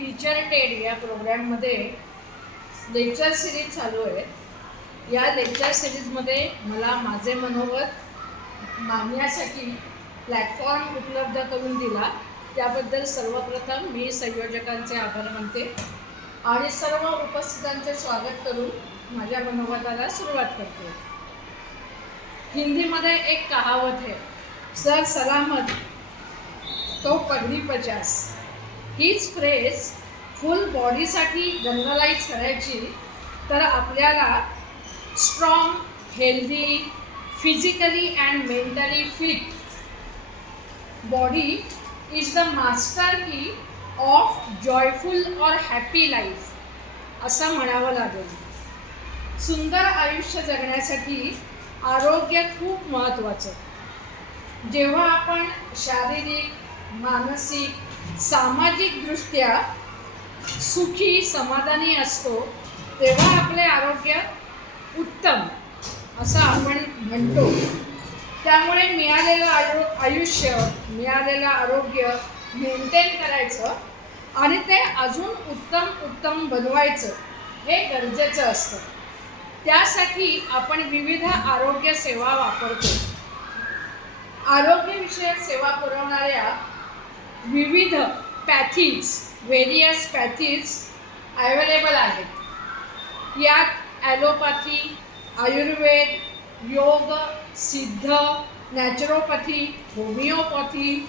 Teacher Ted या प्रोग्रॅममध्ये lecture series चालू आहे. या लेक्चर सिरीजमध्ये मला माझे मनोगत मांडण्यासाठी प्लॅटफॉर्म उपलब्ध करून दिला त्याबद्दल सर्वप्रथम मी संयोजकांचे आभार मानते आणि सर्व उपस्थितांचे स्वागत करून माझ्या मनोगताला सुरुवात करते. हिंदीमध्ये एक कहावत है, सर सलामत तो पगडी 50. हीच फ्रेज फुल बॉडीसाठी जनरलाइज करायची तर आपल्याला strong, healthy, physically and mentally fit body is the master की ऑफ जॉयफुल और हॅपी लाईफ असं म्हणावं लागेल. सुंदर आयुष्य जगण्यासाठी आरोग्य खूप महत्त्वाचं. जेव्हा आपण शारीरिक, मानसिक, सामाजिकदृष्ट्या सुखी, समाधानी असतो तेव्हा आपले आरोग्य उत्तम असं आपण म्हणतो. त्यामुळे मिळालेलं आयुष्य, मिळालेलं आरोग्य मेंटेन करायचं आणि ते अजून उत्तम बनवायचं हे गरजेचं असतं. त्यासाठी आपण विविध आरोग्य सेवा वापरतो. आरोग्यविषयक सेवा पुरवणाऱ्या विविध पॅथीज, व्हेरियस पॅथीज अवेलेबल आहेत. यात ॲलोपॅथी, आयुर्वेद, योग, सिद्ध, नॅचरोपॅथी, होमिओपॅथी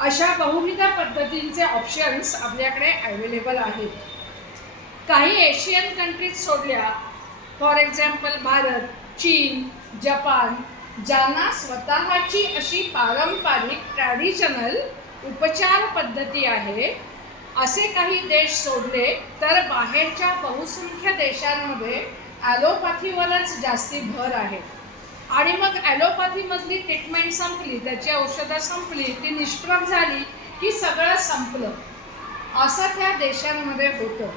अशा बहुविध पद्धतींचे ऑप्शन्स आपल्याकडे अवेलेबल आहेत. काही एशियन कंट्रीज सोडल्या, फॉर एक्झाम्पल भारत, चीन, जपान, ज्यांना स्वतःची अशी पारंपरिक ट्रॅडिशनल उपचार पद्धती आहे, असे काही देश सोडले तर बाहेरच्या बहुसंख्य देशांमध्ये ॲलोपॅथीवरच जास्ती भर आहे. आणि मग ॲलोपॅथीमधली ट्रीटमेंट संपली, त्याची औषधं संपली, ती निष्प्रभ झाली की सगळं संपलं असं त्या देशांमध्ये होतं.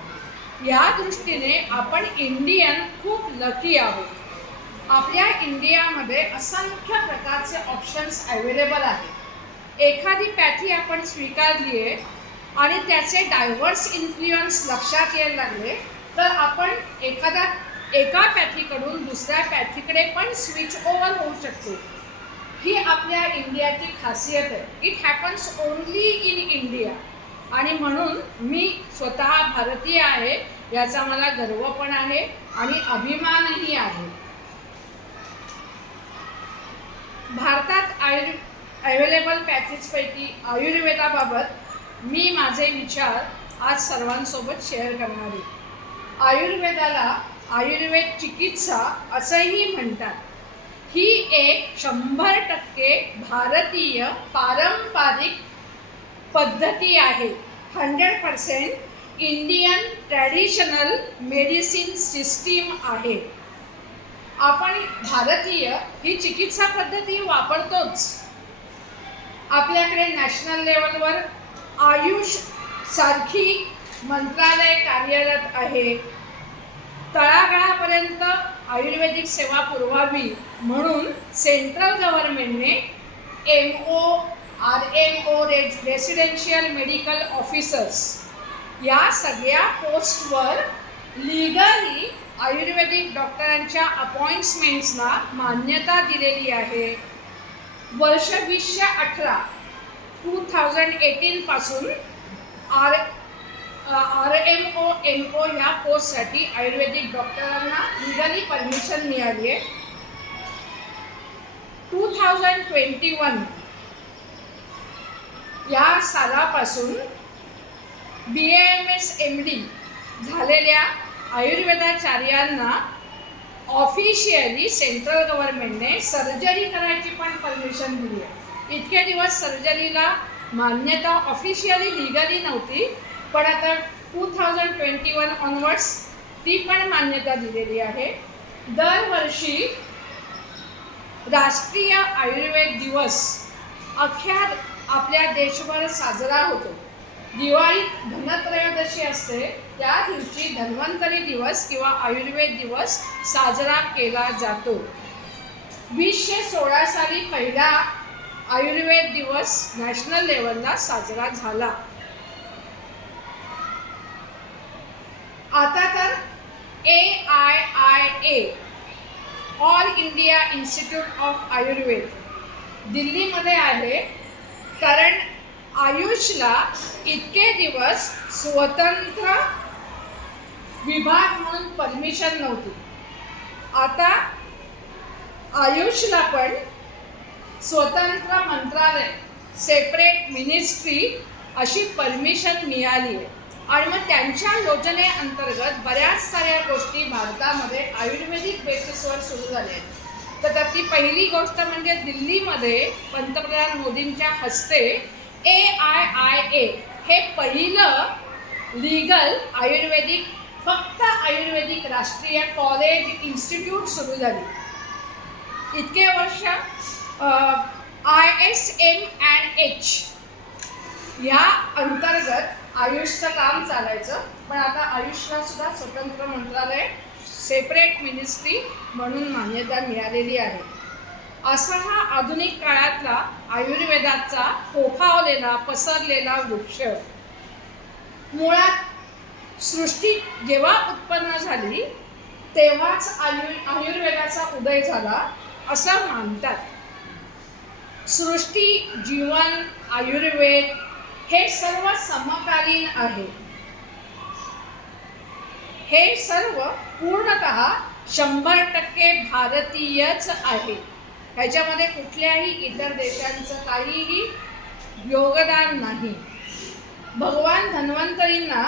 या दृष्टीने आपण इंडियन खूप लकी आहोत. आपल्या इंडियामध्ये असंख्य प्रकारचे ऑप्शन्स अवेलेबल आहेत. एखादी पॅथी आपण स्वीकारली आहे आणि त्याचे डायव्हर्स इन्फ्लुएन्स लक्षात यायला लागले तर आपण एका पॅथीकडून दुसऱ्या पॅथीकडे पण स्विच ओव्हर होऊ शकतो. ही आपल्या इंडियाची खासियत आहे. It happens only in India. आणि म्हणून मी स्वतः भारतीय आहे याचा मला गर्व पण आहे आणि अभिमानही आहे. भारतात अवेलेबल पॅथीजपैकी आयुर्वेदाबाबत मी माझे विचार आज सर्वांसोबत शेअर करणार आहे. आयुर्वेदाला आयुर्वेद चिकित्सा असंही म्हणतात. ही एक 100% भारतीय पारंपरिक पद्धती आहे. 100% इंडियन ट्रॅडिशनल मेडिसिन सिस्टीम आहे. आपण भारतीय ही चिकित्सा पद्धती वापरतोच. आपल्याकडे नॅशनल लेवलवर आयुष सारखी मंत्रालय कार्यरत आहे. तळागाळापर्यंत आयुर्वेदिक सेवा पुरवावी म्हणून सेंट्रल गव्हर्नमेंटने MO, RMO residential medical officers या सगळ्या पोस्टवर लीगली आयुर्वेदिक डॉक्टरांच्या अपॉइंटमेंट्सना मान्यता दिलेली आहे. वर्ष 2018 पासून RMO, MO या पोस्टसाठी आयुर्वेदिक डॉक्टरांना लीगली परमिशन मिळाली आहे. 2021 या सालापासून BAMS MD झालेल्या आयुर्वेदाचार्यांना ऑफिशियली सेंट्रल गव्हर्नमेंटने सर्जरी करायची पण परमिशन दिली आहे. इतके दिवस सर्जरीला मान्यता ऑफिशियली लीगली नव्हती, पण आता 2021 ऑनवर्ड्स ती पण मान्यता दिलेली आहे. दरवर्षी राष्ट्रीय आयुर्वेद दिवस अख्ख्या आपल्या देशभर साजरा होतो. दिवाळीत धनत्रयोदशी असते, त्या दिवशी धन्वंतरी दिवस किंवा आयुर्वेद दिवस साजरा केला जातो. 2016 साली पहिला आयुर्वेद दिवस नॅशनल लेवलला साजरा झाला. आता तर AIIA all India institute of Ayurveda दिल्लीमध्ये आहे, कारण आयुषला इतके दिवस स्वतंत्र विभाग म्हणून परमिशन नव्हती. आता आयुषला पण स्वतंत्र मंत्रालय, सेपरेट मिनिस्ट्री अशी परमिशन मिळाली आहे. आणि मग त्यांच्या योजनेअंतर्गत बऱ्याच साऱ्या गोष्टी भारतामध्ये आयुर्वेदिक बेसिसवर सुरू झाल्या आहेत. तर त्यातली पहिली गोष्ट म्हणजे दिल्लीमध्ये पंतप्रधान मोदींच्या हस्ते AIIA हे पहिलं लीगल आयुर्वेदिक, फक्त आयुर्वेदिक राष्ट्रीय कॉलेज इन्स्टिट्यूट सुरू झाली. इतके वर्ष ISMH ह्या अंतर्गत आयुषचं काम चालायचं, पण आता आयुषला सुद्धा स्वतंत्र मंत्रालय, सेपरेट मिनिस्ट्री म्हणून मान्यता मिळालेली आहे. असा हा आधुनिक काळातला आयुर्वेदाचा फोफावलेला पसरलेला वृक्ष. मुळात सृष्टी जेव्हा उत्पन्न झाली तेव्हाच आयुर्वेदाचा उदय झाला असं मानतात. सृष्टी, जीवन, आयुर्वेद हे सर्व समकालीन आहे. हे सर्व पूर्णतः 100% भारतीयच आहे. ह्याच्यामध्ये कुठल्याही इतर देशांचं काहीही योगदान नाही. भगवान धन्वंतरींना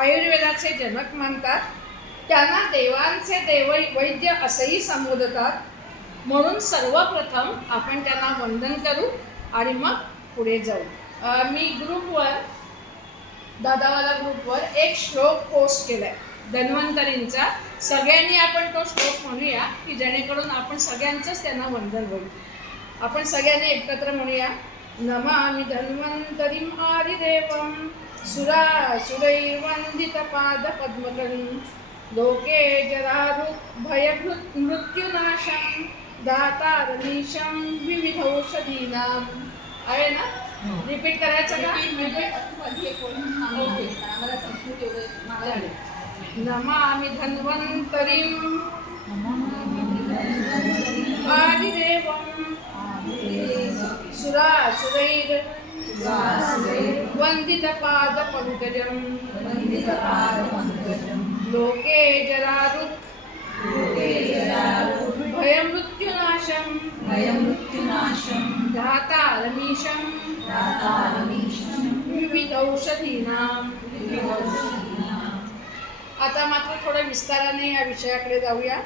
आयुर्वेदाचे जनक मानतात. त्यांना देवांचे वैद्य असंही संबोधतात. म्हणून सर्वप्रथम आपण त्यांना वंदन करू आणि मग पुढे जाऊ. मी ग्रुपवर, दादावाला ग्रुपवर एक श्लोक पोस्ट केला आहे धन्वंतरींचा. सगळ्यांनी आपण तो श्लोक म्हणूया की जेणेकरून आपण सगळ्यांचंच त्यांना वंदन होईल. आपण सगळ्यांनी एकत्र म्हणूया. नमामि धन्वंतरिं आदिदेवं सुरैर्वन्दितपादपद्मकं लोके जरारुग्भयभृत् मृत्युनाशं दातारमीशं विविधौषधीनां. आहे ना? रिपीट करायचं का? नमामि धन्वंतरिं आदिदेवं सुरैर्वन्दितपादपङ्कजं लोके जरारुग्भयमृत्युनाशं धातारमीशं विविधौषधीनां. आता मात्र थोड्या विस्ताराने या विषयाकडे जाऊया.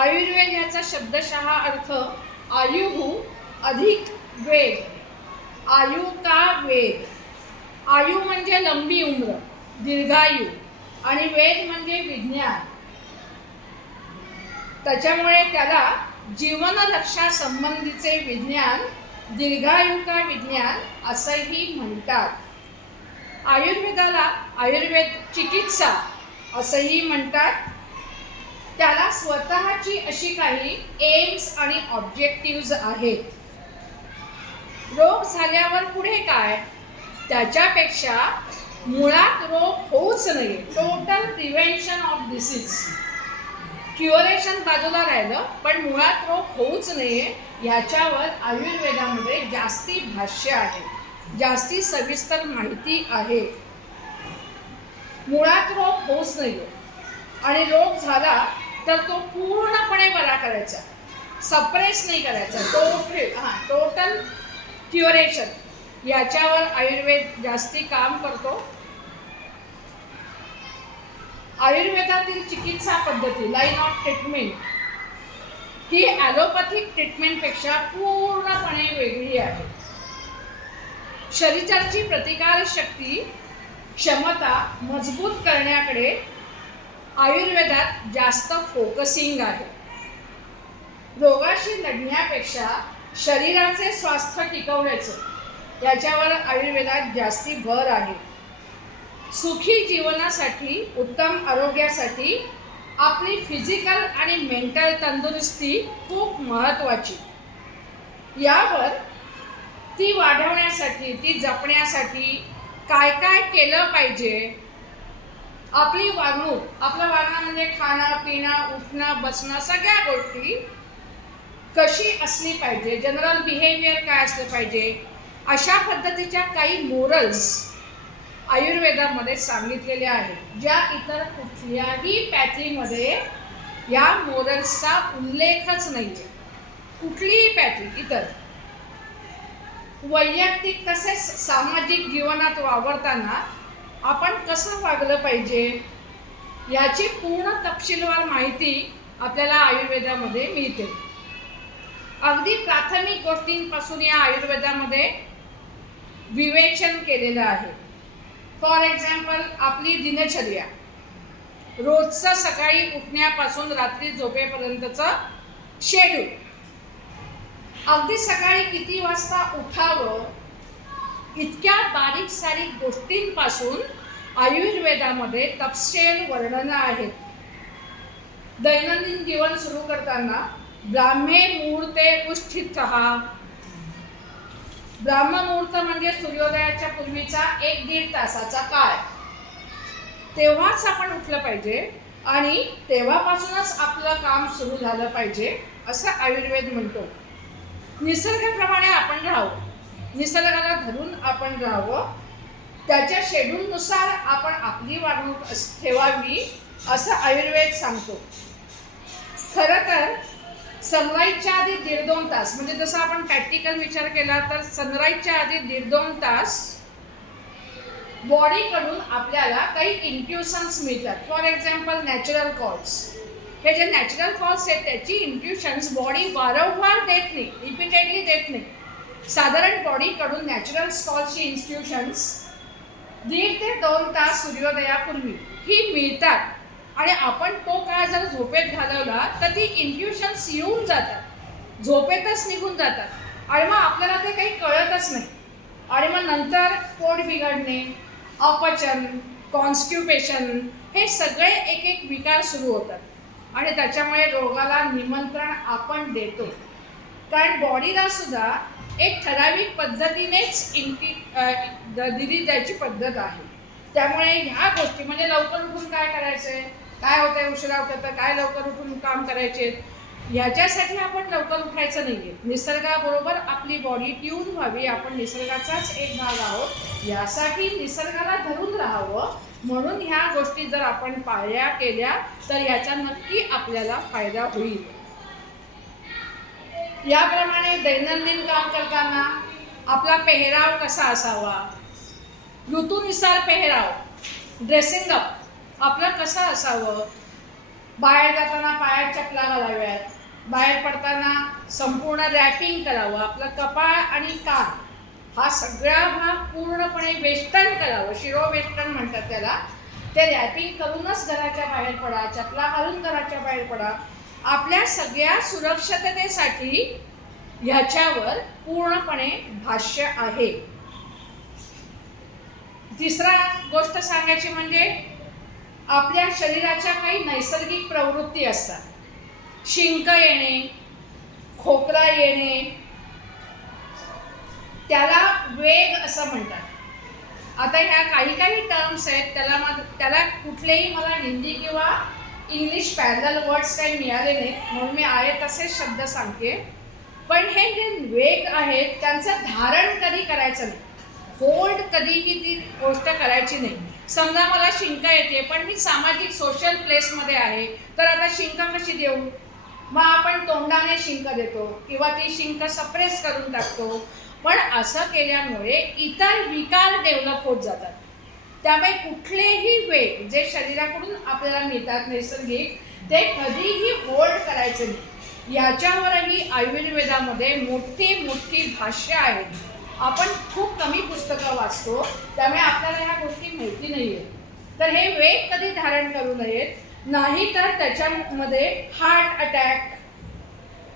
आयुर्वेद याचा शब्दशः अर्थ आयुः अधिक वेद. आयु का वेद? आयु म्हणजे लंबी उम्र, दीर्घायु, आणि वेद म्हणजे विज्ञान. त्याच्यामुळे त्याला जीवनरक्षा संबंधीचे विज्ञान, दीर्घायुका विज्ञान असंही म्हणतात. आयुर्वेदाला आयुर्वेद चिकित्सा असंही म्हणतात. त्याला स्वतःची अशी काही एम्स आणि ऑब्जेक्टिव्ज आहेत. रोग झाल्यावर पुढे काय? त्याच्यापेक्षा मुळात रोग होऊच नये, total prevention of disease. Curation बाजूला राहिलं, पण मुळात रोग होऊच नये ह्याच्यावर आयुर्वेदामध्ये जास्ती भाष्य आहे, जास्ती सविस्तर माहिती आहे. मुळात रोग होऊच नये, आणि रोग झाला तर तो पूर्णपणे बरा करायचा, सप्रेस नाही करायचा. टोटल क्युरेशन याच्यावर आयुर्वेद जास्ती काम करतो. आयुर्वेदातील चिकित्सा पद्धती, लाईन ऑफ ट्रीटमेंट, ही ॲलोपॅथिक ट्रीटमेंटपेक्षा पूर्णपणे वेगळी आहे. शरीराची प्रतिकारशक्ती क्षमता मजबूत करण्याकडे आयुर्वेदात जास्त फोकसिंग आहे. रोगाशी लढण्यापेक्षा शरीराचे स्वास्थ्य टिकवण्याचं याच्यावर आयुर्वेदात जास्ती भर आहे. सुखी जीवनासाठी, उत्तम आरोग्यासाठी आपली फिजिकल आणि मेंटल तंदुरुस्ती खूप महत्त्वाची. यावर ती वाढवण्यासाठी, ती जपण्यासाठी काय काय केलं पाहिजे, आपली वागणूक, आपलं वागणं म्हणजे खाणं पिणं उठणं बसणं सगळ्या गोष्टी कशी असली पाहिजे, जनरल बिहेवियर काय असलं पाहिजे, अशा पद्धतीच्या काही मोरल्स आयुर्वेदामध्ये सांगितलेल्या आहेत, ज्या इतर कुठल्याही पॅथीमध्ये या मोरल्सचा उल्लेखच नाही आहे. कुठलीही पॅथी इतर वैयक्तिक तसेच सामाजिक जीवनात वावरताना आपण कसं वागलं पाहिजे याची पूर्ण तपशीलवार माहिती आपल्याला आयुर्वेदामध्ये मिळते. अगदी प्राथमिक गोष्टींपासून या आयुर्वेदामध्ये विवेचन केलेलं आहे. फॉर एक्झाम्पल, आपली दिनचर्या, रोजचं सकाळी उठण्यापासून रात्री झोपेपर्यंतचं शेड्यूल, अगदी सकाळी किती वाजता उठावं, इतक्या बारीक सारीक गोष्टींपासून आयुर्वेदामध्ये तपशील वर्णनं आहेत. दैनंदिन जीवन सुरू करताना ब्राह्मे मुहूर्ते उत्थितः, ब्राह्ममुहूर्त म्हणजे सूर्योदयाच्या पूर्वीचा 1-1.5 तासाचा काळ, तेव्हाच आपण उठलं पाहिजे आणि तेव्हापासूनच आपलं काम सुरू झालं पाहिजे असं आयुर्वेद म्हणतो. निसर्गाप्रमाणे आपण राहावं, निसर्गाला धरून आपण राहावं, त्याच्या शेड्यूलनुसार आपण आपली वागणूक ठेवावी असं आयुर्वेद सांगतो. खरं तर सनराईजच्या आधी 1.5-2 तास, म्हणजे जसं आपण प्रॅक्टिकल विचार केला तर सनराईजच्या आधी 1.5-2 तास बॉडीकडून आपल्याला काही इंट्युशन्स मिळतात. फॉर एक्झाम्पल, नॅचरल कॉल्स, हे जे नॅचरल कॉल्स आहेत त्याची इंट्युशन्स बॉडी वारंवार देत नाही, रिपीटेडली देत नाही. साधारण बॉडीकडून नॅचरल कॉल्सची इंट्युशन्स 1.5 ते 2 तास सूर्योदयापूर्वी ही मिळतात आणि आपण तो काळ जर झोपेत घालवला तर ती इंट्युशन्स येऊन जातात, झोपेतच निघून जातात आणि मग आपल्याला ते काही कळतच नाही. आणि मग नंतर पोट बिघडणे, अपचन, कॉन्स्टिपेशन, हे सगळे एक एक विकार सुरू होतात आणि त्याच्यामुळे रोगाला निमंत्रण आपण देतो. कारण बॉडीला सुद्धा एक ठराविक पद्धतीनेच दिली जायची पद्धत आहे. त्यामुळे ह्या गोष्टी म्हणजे लवकर उठून काय करायचं, काय होतंय उशिरा होतं तर काय लवकर उठून काम करायचे, ह्याच्यासाठी आपण लवकर उठायचं नाही आहे. निसर्गाबरोबर आपली बॉडी ट्यून व्हावी, आपण निसर्गाचाच एक भाग आहोत, यासाठी निसर्गाला धरून राहावं. म्हणून ह्या गोष्टी जर आपण पाळल्या केल्या तर याचा नक्की आपल्याला फायदा होईल. याप्रमाणे दैनंदिन काम करताना आपला पेहराव कसा असावा, ऋतूनुसार पेहराव, ड्रेसिंग अप आपलं कसं असावं, बाहेर जाताना पायात चपला घालाव्यात, बाहेर पडताना संपूर्ण रॅपिंग करावं, आपलं कपाळ आणि कान हा सगळा भाग पूर्णपणे वेस्टर्न करावं, शिरो वेस्टर्न म्हणतात त्याला. ते रॅपिंग करूनच घराच्या बाहेर पडा, चपला घालून घराच्या बाहेर पडा. आपल्या सगळ्या सुरक्षिततेसाठी ह्याच्यावर पूर्णपणे भाष्य आहे. तिसरा गोष्ट सांगायची म्हणजे आपल्या शरीराच्या काही नैसर्गिक प्रवृत्ती असतात. शिंक येणे, खोकला येणे, त्याला वेग असं म्हणतात. आता ह्या काही काही टर्म्स आहेत, त्याला कुठलेही मला हिंदी किंवा इंग्लिश पॅरलल वर्ड्स काही मिळाले नाहीत म्हणून मी आहे तसेच शब्द सांगते. पण हे जे वेग आहेत त्यांचं धारण कधी करायचं नाही, होल्ड कधीही ती गोष्ट करायची नाही. समजा मला शिंक येते पण मी सामाजिक सोशल प्लेसमध्ये आहे, तर आता शिंक कशी देऊ, मग आपण तोंडाने शिंक देतो किंवा ती शिंक सप्रेस करून टाकतो. पण असं केल्यामुळे इतर विकार डेव्हलप होत जातात. त्यामुळे कुठलेही वेग जे शरीराकडून आपल्याला मिळतात नैसर्गिक, ते कधीही होल्ड करायचे नाही. याच्यावरही आयुर्वेदामध्ये मोठी मोठी भाष्य आहेत. आपण खूप कमी पुस्तकं वाचतो त्यामुळे आपल्याला ह्या गोष्टी माहिती नाही आहेत. तर हे वेग कधी धारण करू नयेत, नाही तर त्याच्यामध्ये हार्ट अटॅक,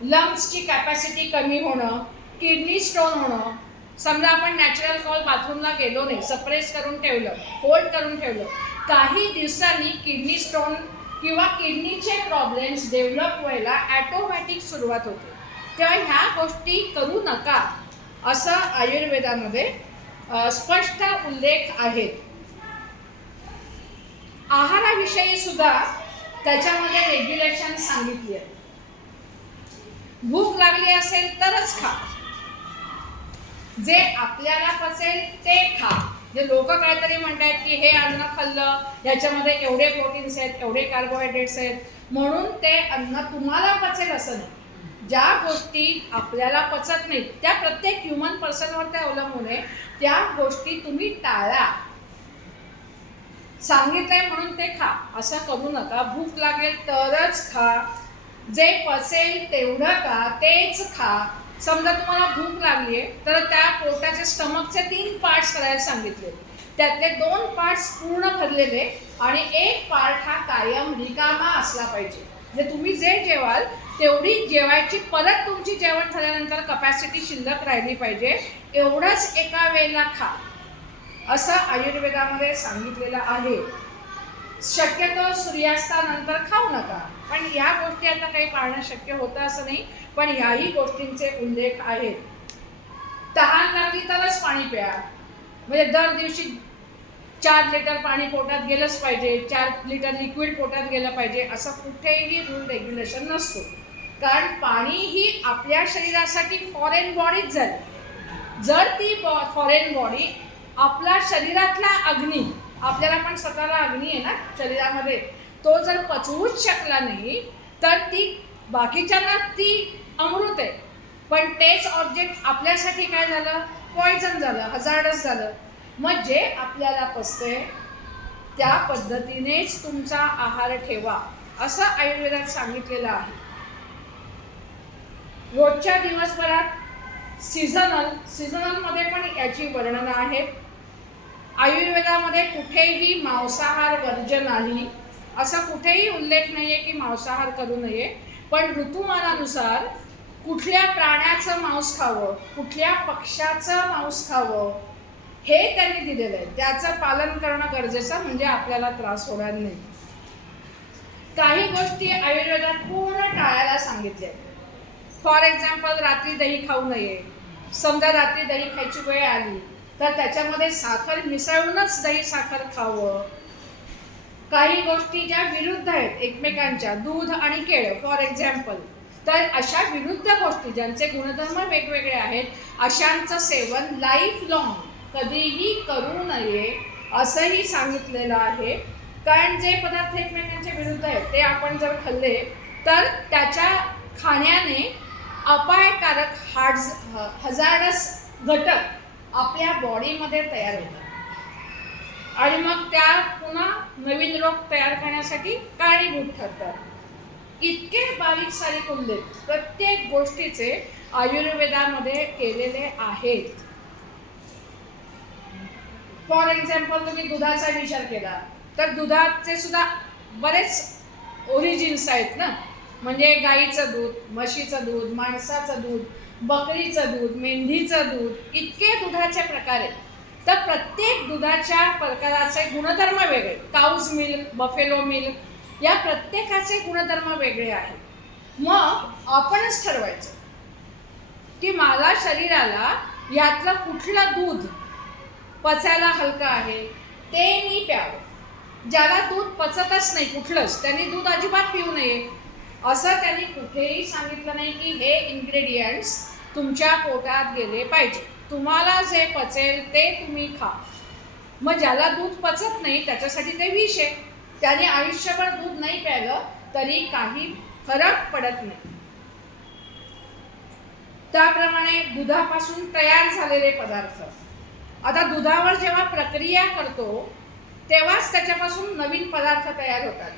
लंग्सची कॅपॅसिटी कमी होणं, किडनी स्टोन होणं. समजा आपण नॅचरल कॉल बाथरूमला गेलो नाही, सप्रेस करून ठेवलं, होल्ड करून ठेवलं, काही दिवसांनी किडनी स्टोन किंवा किडनीचे प्रॉब्लेम्स डेव्हलप व्हायला ॲटोमॅटिक सुरुवात होते. तेव्हा ह्या गोष्टी करू नका असं आयुर्वेदामध्ये स्पष्ट उल्लेख आहेत. आहार आहाराविषयी सुद्धा त्याच्यामध्ये रेग्युलेशन सांगितली आहे. भूक लागली असेल तरच खा, जे आपल्याला पचेल ते खा. जे लोक काहीतरी म्हणतात की हे अन्न खाल्लं ह्याच्यामध्ये एवढे प्रोटीन्स आहेत, एवढे कार्बोहायड्रेट्स आहेत, म्हणून ते अन्न तुम्हाला पचेल असं नाही. ज्या गोष्टी आपल्याला पचत नाहीत त्या प्रत्येक ह्युमन पर्सनवर ते अवलंबून आहे, त्या गोष्टी तुम्ही टाळा. सांगितलंय म्हणून ते खा असं करू नका. भूक लागेल तरच खा, जे पचेल तेवढं का तेच खा. समजा तुम्हाला भूक लागली आहे तर त्या पोटाचे स्टमकचे 3 पार्ट्स करायला सांगितले. त्यातले 2 पार्ट्स पूर्ण भरलेले आणि 1 पार्ट हा कायम रिकामा असला पाहिजे. म्हणजे तुम्ही जे जेवाल तेवढी जेवायची, परत तुमची जेवण झाल्यानंतर कपॅसिटी शिल्लक राहिली पाहिजे, एवढंच एका वेळेला खा असं आयुर्वेदामध्ये सांगितलेलं आहे. शक्यतो सूर्यास्तानंतर खाऊ नका, पण या गोष्टी आता काही पाळणं शक्य होतं असं नाही, पण ह्याही गोष्टींचे उल्लेख आहेत. तहान लागली तरच पाणी प्या, म्हणजे दर दिवशी 4 लिटर पाणी पोटात गेलंच पाहिजे, 4 लिटर लिक्विड पोटात गेलं पाहिजे असं कुठेही रूल रेग्युलेशन नसतो. कारण पाणी ही आपल्या शरीरासाठी फॉरेन बॉडीच झाली. जर ती फॉरेन बॉडी आपला शरीरातला अग्नी, आपल्याला पण स्वतःला अग्नी आहे ना शरीरामध्ये, तो जर पचवूच शकला नाही तर ती बाकीच्यांना ती अमृत आहे, पण तेच ऑब्जेक्ट आपल्यासाठी काय झालं, पॉयझन झालं, हजार्डस झालं. मग जे आपल्याला पचतंय त्या पद्धतीनेच तुमचा आहार ठेवा असं आयुर्वेदात सांगितलेलं आहे. रोजच्या दिवसभरात सीझनलमध्ये पण याची वर्णनं आहेत. आयुर्वेदामध्ये कुठेही मांसाहार वर्ज्य नाही, असा कुठेही उल्लेख नाही आहे की मांसाहार करू नये. पण ऋतुमानानुसार कुठल्या प्राण्याचं मांस खावं, कुठल्या पक्ष्याचं मांस खावं हे त्यांनी दिलेलं आहे. त्याचं पालन करणं गरजेचं, म्हणजे आपल्याला त्रास होणार नाही. काही गोष्टी आयुर्वेदात पूर्ण टाळायला सांगितल्या. फॉर एक्झाम्पल, रात्री दही खाऊ नये. समजा रात्री दही खायची वेळ आली तर त्याच्यामध्ये साखर मिसळूनच दही साखर खावं. काही गोष्टी ज्या विरुद्ध आहेत एकमेकांच्या, दूध आणि केळं फॉर एक्झाम्पल, तर अशा विरुद्ध गोष्टी ज्यांचे गुणधर्म वेगवेगळे आहेत अशांचं सेवन लाईफ लॉंग कधीही करू नये असंही सांगितलेलं आहे. कारण जे पदार्थ एकमेकांच्या विरुद्ध आहेत ते आपण जर खाल्ले तर त्याच्या खाण्याने अपायकारक हजार्डस घटक आपल्या बॉडीमध्ये तयार होतात आणि मग त्या पुन्हा नवीन रोग तयार करण्यासाठी कारणीभूत ठरतात. इतके बारीक सारीक उल्लेख प्रत्येक गोष्टीचे आयुर्वेदामध्ये केलेले आहेत. फॉर एक्झाम्पल, तुम्ही दुधाचा विचार केला तर दुधाचे सुद्धा बरेच ओरिजिन्स आहेत ना, म्हणजे गाईचं दूध, म्हशीचं दूध, माणसाचं दूध, बकरीचं दूध, मेंढीचं दूध, इतके दुधाचे प्रकार आहेत. तर प्रत्येक दुधाच्या प्रकाराचे गुणधर्म वेगळे. काऊज मिल्क, बफेलो मिल्क, या प्रत्येकाचे गुणधर्म वेगळे आहेत. मग आपणच ठरवायचं की मला शरीराला यातलं कुठलं दूध पचायला हलकं आहे ते मी प्यावं. ज्याला दूध पचतच नाही कुठलंच, त्यांनी दूध अजिबात पिऊ नये असं त्यांनी कुठेही सांगितलं नाही की हे इन्ग्रेडियंट्स तुमच्या पोटात गेले पाहिजे. तुम्हाला जे पचेल ते तुम्ही खा. मग ज्याला दूध पचत नाही त्याच्यासाठी ते विष आहे, त्याने आयुष्यभर दूध नाही प्यायलं तरी काही फरक पडत नाही. त्याप्रमाणे दुधापासून तयार झालेले पदार्थ, आता दुधावर जेव्हा प्रक्रिया करतो तेव्हाच त्याच्यापासून नवीन पदार्थ तयार होतात.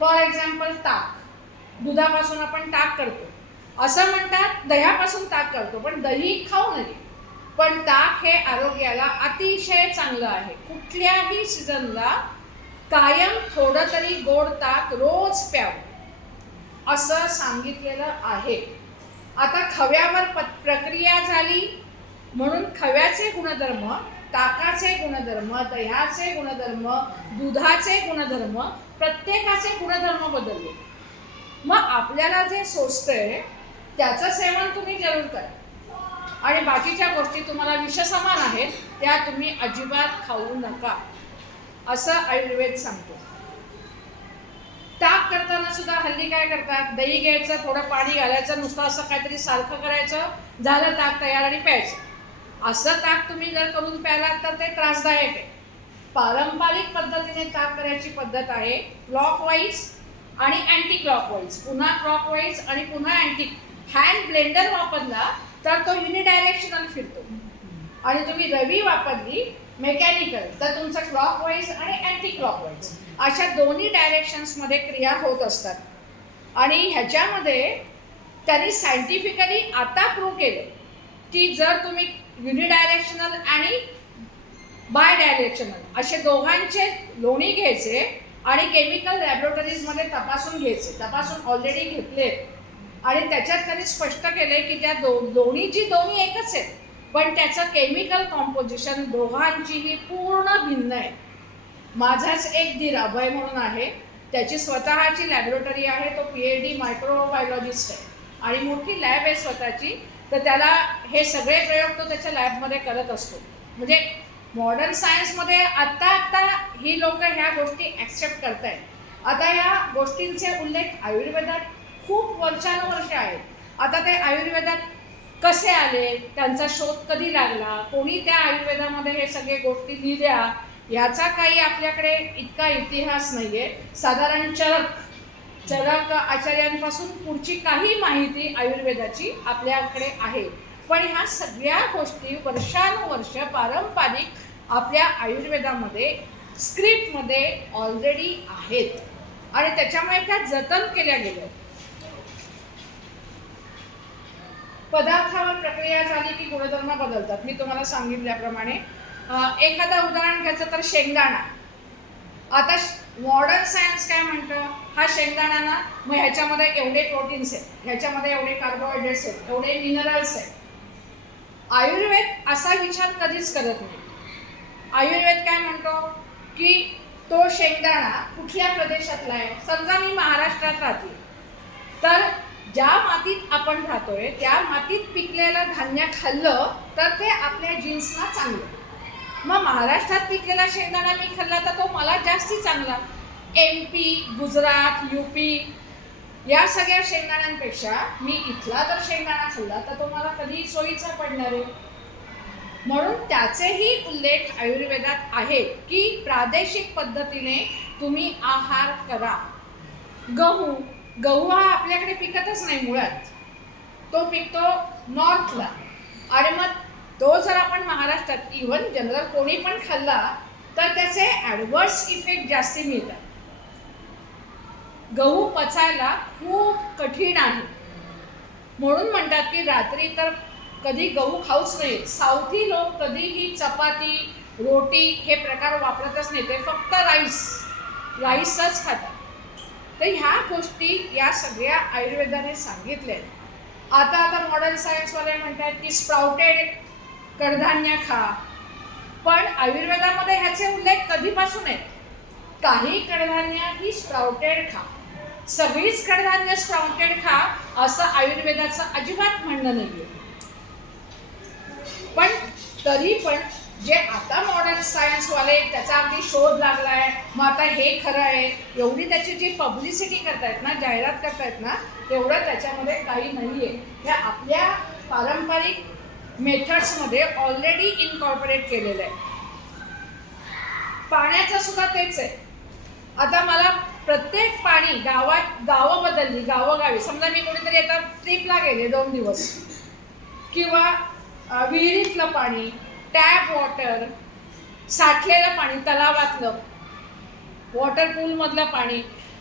फॉर एक्झाम्पल, ताक. दुधापासून आपण ताक करतो. असं म्हणतात दह्यापासून ताक करतो, पण दही खाऊ नये. पण ताक हे आरोग्याला अतिशय चांगलं आहे. कुठल्याही सीझनला कायम थोडं तरी गोड ताक रोज प्यावं असं सांगितलेलं आहे. आता खव्यावर प्रक्रिया झाली म्हणून खव्याचे गुणधर्म, ताकाचे गुणधर्म, दह्याचे गुणधर्म, दुधाचे गुणधर्म, प्रत्येकाचे गुणधर्म बदलले. मग आपल्याला जे सोचतंय त्याचं सेवन तुम्ही जरूर करा आणि बाकीच्या गोष्टी तुम्हाला विषसमान आहेत त्या तुम्ही अजिबात खाऊ नका असं आयुर्वेद सांगतो. करताना सुद्धा हल्ली काय करतात, दही घ्यायचं, थोडं पाणी घालायचं, नुसतं असं काहीतरी सारखं करायचं, झालं ताक तयार आणि प्यायचं. असं ताक तुम्ही जर करून प्यायलात तर ते त्रासदायक आहे. पारंपरिक पद्धतीने ताक करायची पद्धत आहे क्लॉकवाईज आणि अँटी क्लॉकवाईज, पुन्हा क्लॉकवाईज आणि पुन्हा अँटी. हँड ब्लेंडर वापरला तर तो युनिडायरेक्शनल फिरतो आणि तुम्ही रवी वापरली मेकॅनिकल तर तुमचं क्लॉकवाईज आणि अँटी क्लॉकवाईज अशा दोन्ही डायरेक्शन्समध्ये क्रिया होत असतात. आणि ह्याच्यामध्ये त्यांनी सायंटिफिकली आता प्रूव्ह केलं की जर तुम्ही युनिडायरेक्शनल आणि बाय डायरेक्शनल असे दोघांचे लोणी घ्यायचे आणि केमिकल लॅबोरेटरीजमध्ये तपासून घ्यायचे, तपासून ऑलरेडी घेतले आणि त्याच्यात त्यांनी स्पष्ट केले की त्या दोन्ही एकच आहेत पण त्याचं केमिकल कॉम्पोजिशन दोघांचीही पूर्ण भिन्न आहे. माझाच एक धीर अभय म्हणून आहे, त्याची स्वतःची लॅबोरेटरी आहे, तो PhD मायक्रोबायोलॉजिस्ट आहे आणि मोठी लॅब आहे स्वतःची. तर त्याला हे सगळे प्रयोग तो त्याच्या लॅबमध्ये करत असतो. म्हणजे मॉडर्न सायन्समध्ये आत्ता ही लोक ह्या गोष्टी ॲक्सेप्ट करत आहेत. आता या गोष्टींचे उल्लेख आयुर्वेदात खूप वर्षानुवर्ष आहेत. आता ते आयुर्वेदात कसे आले, त्यांचा शोध कधी लागला, कोणी त्या आयुर्वेदामध्ये हे सगळे गोष्टी लिहिल्या, याचा काही आपल्याकडे इतका इतिहास नाही आहे. साधारण चरक आचार्यांपासून पुढची काही माहिती आयुर्वेदाची आपल्याकडे आहे. पण ह्या सगळ्या गोष्टी वर्षानुवर्ष पारंपरिक आपल्या आयुर्वेदामध्ये स्क्रिप्टमध्ये ऑलरेडी आहेत आणि त्याच्यामुळे त्या जतन केल्या गेल्या. पदार्थावर प्रक्रिया झाली की गुणधर्म बदलतात. मी तुम्हाला सांगितल्याप्रमाणे एखादं उदाहरण घ्यायचं तर शेंगदाणा. आता मॉडर्न सायन्स काय म्हणतं, हा शेंगदाणा ना मग ह्याच्यामध्ये एवढे प्रोटीन्स आहेत, ह्याच्यामध्ये एवढे कार्बोहायड्रेट्स आहेत, एवढे मिनरल्स आहेत. आयुर्वेद असा विचार कधीच करत नाही. आयुर्वेद काय म्हणतो की तो शेंगदाणा कुठल्या प्रदेशातला आहे. समजा मी महाराष्ट्रात राहते तर ज्या मातीत आपण राहतोय त्या मातीत पिकलेलं धान्य खाल्लं तर ते आपल्या जीन्सना चांगलं. मग महाराष्ट्रात पिकलेला शेंगदाणा मी खाल्ला तर तो मला जास्ती चांगला. MP, गुजरात, UP या सगळ्या शेंगदाण्यांपेक्षा मी इथला जर शेंगदाणा खाल्ला तर तो मला कधी सोयीचा पडणार आहे. म्हणून त्याचेही उल्लेख आयुर्वेदात आहेत की प्रादेशिक पद्धतीने तुम्ही आहार करा. गहू हा आपल्याकडे पिकतच नाही मुळात, तो पिकतो नॉर्थला आणि मग तो जर आपण महाराष्ट्रात इव्हन जनरल कोणी पण खाल्ला तर त्याचे ॲडव्हर्स इफेक्ट जास्ती मिळतात. गहू पचायला खूप कठीण आहे म्हणून म्हणतात की रात्री तर कधी गहू खाऊच नाही. साऊथी लोक कधीही चपाती रोटी हे प्रकार वापरतच नाही, ते फक्त राईसच खातात. तर ह्या गोष्टी या सगळ्या आयुर्वेदाने सांगितल्या. आता मॉडर्न सायन्सवाले म्हणतात की स्प्राउटेड कडधान्य खा, पण आयुर्वेदामध्ये ह्याचे उल्लेख कधीपासून आहेत. काही कडधान्य ही स्प्राउटेड खा, सगळीच कडधान्य स्प्राउटेड खा असं आयुर्वेदाचं अजिबात म्हणणं नाही आहे. पण तरी पण जे आता मॉडर्न सायन्सवाले त्याचा अगदी शोध लागला आहे, मग आता हे खरं आहे, एवढी त्याची जी पब्लिसिटी करतायत ना, जाहिरात करतायत ना, तेवढं त्याच्यामध्ये काही नाही आहे. ह्या आपल्या पारंपरिक मेथड्समध्ये ऑलरेडी इनकॉर्पोरेट केलेलं आहे. पाण्याचं सुद्धा तेच आहे. आता मला प्रत्येक पाणी गावं बदलली, गावोगावी समजा मी कुठेतरी आता ट्रिपला गेले 2 दिवस किंवा विहिरीतलं पाणी, टॅप वॉटर, साठलेलं पाणी, तलावातलं, वॉटर पूलमधलं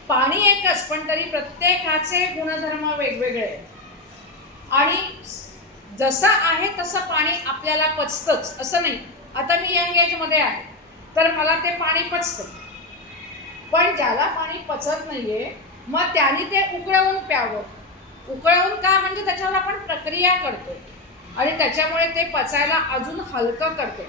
पाणी एकच पण तरी प्रत्येकाचे गुणधर्म वेगवेगळे आहेत. आणि जसं आहे तसं पाणी आपल्याला पचतंच असं नाही. आता मी यंग एजमध्ये आहे तर मला ते पाणी पचतं, पण ज्याला पाणी पचत नाही आहे मग त्याने ते उकळवून प्यावं. उकळवून का, म्हणजे त्याच्यावर आपण प्रक्रिया करतो आणि त्याच्यामुळे ते पचायला अजून हलकं करते.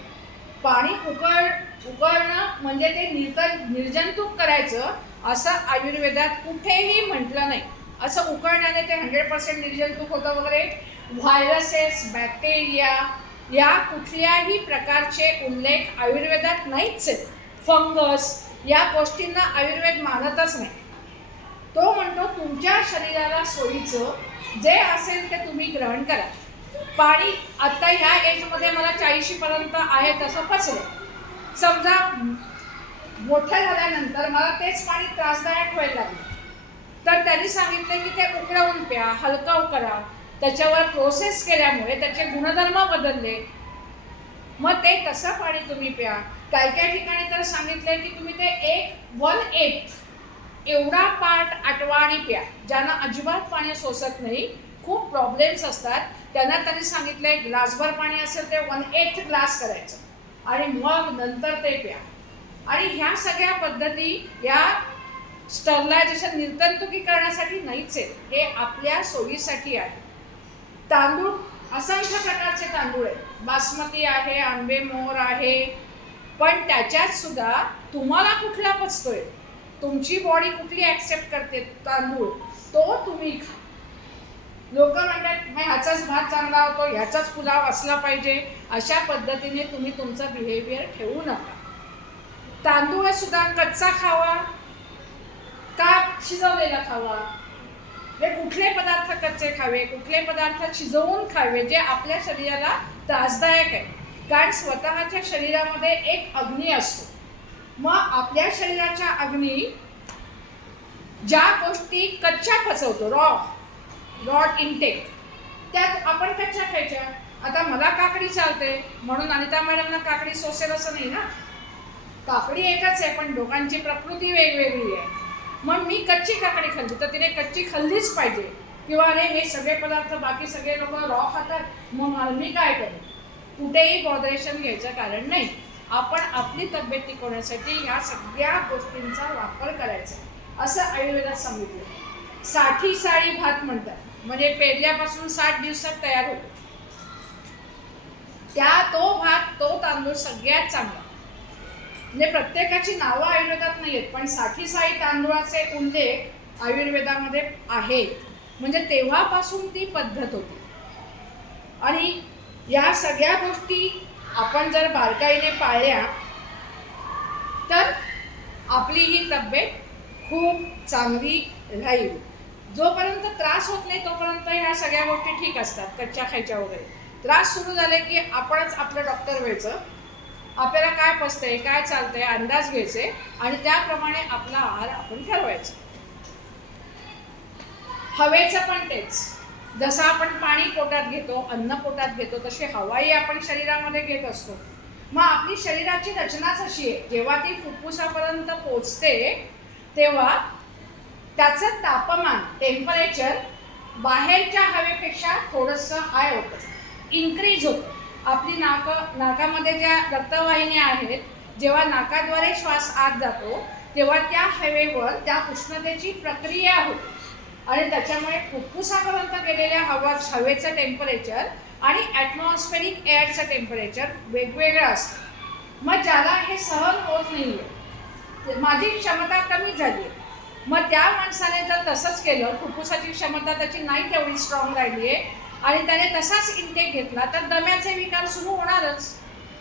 पाणी उकळणं म्हणजे ते निर्जंतुक करायचं असं आयुर्वेदात कुठेही म्हटलं नाही. असं उकळण्याने ते 100% निर्जंतुक होतं वगैरे. व्हायरसेस, बॅक्टेरिया या कुठल्याही प्रकारचे उल्लेख आयुर्वेदात नाहीच आहेत. फंगस या गोष्टींना आयुर्वेद मानतच नाही. तो म्हणतो तुमच्या शरीराला सोयीचं जे असेल ते तुम्ही ग्रहण करा. पाणी आता ह्या एजमध्ये मला 40 पर्यंत आहे तसं पचलं. समजा मोठं झाल्यानंतर मला तेच पाणी त्रासदायक व्हायला लागलं, तर त्यांनी सांगितलं की ते उकळवून प्या, हलकाव करा. त्याच्यावर प्रोसेस केल्यामुळे त्याचे गुणधर्म बदलले. मग ते तसं पाणी तुम्ही प्या. काही काही ठिकाणी तर सांगितलंय की तुम्ही ते 1/8 एवढा पार्ट आटवा आणि प्या. ज्यांना अजिबात पाणी सोसत नाही, खूप प्रॉब्लेम्स असतात, त्यांनी सांगितलंय ग्लासभर पाणी असेल ते 1/8 ग्लास करायचं आणि मग नंतर ते प्या. आणि ह्या सगळ्या पद्धती या स्टरलायझेशन निर्जंतुकी करण्यासाठी नाहीच आहे, हे आपल्या सोयीसाठी आहे. तांदूळ असंख्य प्रकारचे तांदूळ आहेत. बासमती आहे, आंबे मोहर आहे, पण त्याच्यात सुद्धा तुम्हाला कुठला पचतोय, तुमची बॉडी कुठली ॲक्सेप्ट करते तांदूळ, तो तुम्ही खा. लोक म्हणतात मग ह्याचाच भात चांगला होतो, ह्याचाच पुलाव असला पाहिजे, अशा पद्धतीने तुम्ही तुमचं बिहेवियर ठेवू नका. तांदूळ सुद्धा कच्चा खावा का शिजवलेला खावा, हे कुठले पदार्थ कच्चे खावे, कुठले पदार्थ शिजवून खावे जे आपल्या शरीराला त्रासदायक आहे. कारण स्वतःच्या शरीरामध्ये एक अग्नी असतो. मग आपल्या शरीराच्या अग्नी ज्या गोष्टी कच्च्या पचवतो, रॉ इनटेक, त्यात आपण कच्च्या खायच्या. आता मला काकडी चालते म्हणून अनिता मॅडमना काकडी सोसेल असं नाही ना. काकडी एकच आहे, पण दोघांची प्रकृती वेगवेगळी आहे. मग मी कच्ची काकडी खाल्ली तर तिने कच्ची खाल्लीच पाहिजे, किंवा अरे हे सगळे पदार्थ बाकी सगळे लोक रॉ खातात, मग मी काय करेन. कुठेही बॉदरेशन घ्यायचं कारण नाही. आपण आपली तब्येत टिकवण्यासाठी ह्या सगळ्या गोष्टींचा वापर करायचा असं आयुर्वेदात सांगितलं. 60 साळी भात म्हणतात, म्हणजे पेरल्यापासून 60 दिवसात तयार होतो. तो भात, तो तांदूळ सगळ्यात चांगला. म्हणजे प्रत्येकाची नावं आयुर्वेदात नाही आहेत, पण 60 साळी तांदूळाचे उल्लेख आयुर्वेदामध्ये आहेत. म्हणजे तेव्हापासून ती पद्धत होती. आणि या सगळ्या गोष्टी आपण जर बारकाईने पाळल्या तर आपली ही तब्येत खूप चांगली राहील. जोपर्यंत त्रास होत नाही तोपर्यंत ह्या सगळ्या गोष्टी ठीक असतात, कच्च्या खायच्या वगैरे. त्रास सुरू झाले की आपणच आपलं डॉक्टर व्हायचं. आपल्याला काय पचतंय, काय चालतंय, अंदाज घ्यायचे आणि त्याप्रमाणे आपला आहार आपण ठरवायचा. हवेचं पण तेच. जसं आपण पाणी पोटात घेतो, अन्न पोटात घेतो, तशी हवाही आपण शरीरामध्ये घेत असतो. मग आपली शरीराची रचनाच अशी आहे, जेव्हा ती फुफ्फुसापर्यंत पोचते तेव्हा त्याचं तापमान, टेम्परेचर बाहेरच्या हवेपेक्षा थोडंसं हाय होतं, इन्क्रीज होतं. आपली नाकामध्ये ज्या रक्तवाहिन्या आहेत, जेव्हा नाकाद्वारे श्वास आत जातो तेव्हा त्या हवेवर त्या उष्णतेची प्रक्रिया होते आणि त्याच्यामुळे फुफ्फुसापर्यंत गेलेल्या हवेचं टेम्परेचर आणि ॲटमॉस्फेरिक एअरचं टेम्परेचर वेगवेगळं असतं. मग ज्याला हे सहन होत नाही आहे, माझी क्षमता कमी झाली आहे, मग त्या माणसाने जर तसंच केलं, फुफ्फुसाची क्षमता त्याची नाही तेवढी स्ट्रॉंग राहिली आहे आणि त्याने तसाच इनटेक घेतला तर दम्याचे विकार सुरू होणारच,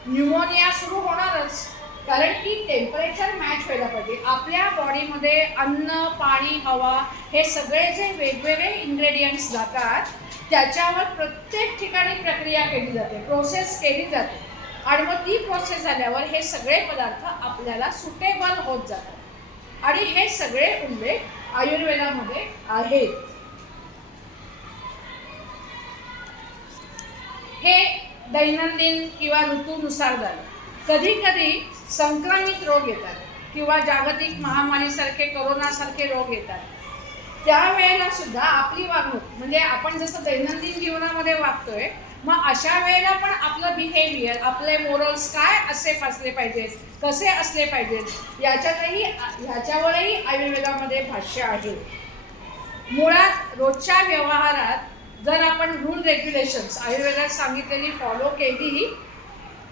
न्यूमोनिया सुरू होणारच. कारण की टेम्परेचर मॅच व्हायला पाहिजे. आपल्या बॉडीमध्ये अन्न, पाणी, हवा हे सगळे जे वेगवेगळे इन्ग्रेडियंट्स जातात त्याच्यावर प्रत्येक ठिकाणी प्रक्रिया केली जाते, प्रोसेस केली जाते आणि मग ती प्रोसेस झाल्यावर हे सगळे पदार्थ आपल्याला सुटेबल होत जातात. आणि हे सगळे उल्लेख आयुर्वेदामध्ये आहेत. हे दैनंदिन किंवा ऋतूनुसार झालं. कधी कधी संक्रमित रोग येतात किंवा जागतिक महामारीसारखे, कोरोनासारखे रोग येतात. त्यावेळेला सुद्धा आपली वागणूक, म्हणजे आपण जसं दैनंदिन जीवनामध्ये वागतोय, मग अशा वेळेला पण आपलं बिहेवियर, आपले मोरल्स काय असले पाहिजेत, कसे असले पाहिजेत, ह्याच्यावरही आयुर्वेदामध्ये भाष्य आहे. मुळात रोजच्या व्यवहारात जर आपण रूल रेग्युलेशन्स आयुर्वेदात सांगितलेली फॉलो केली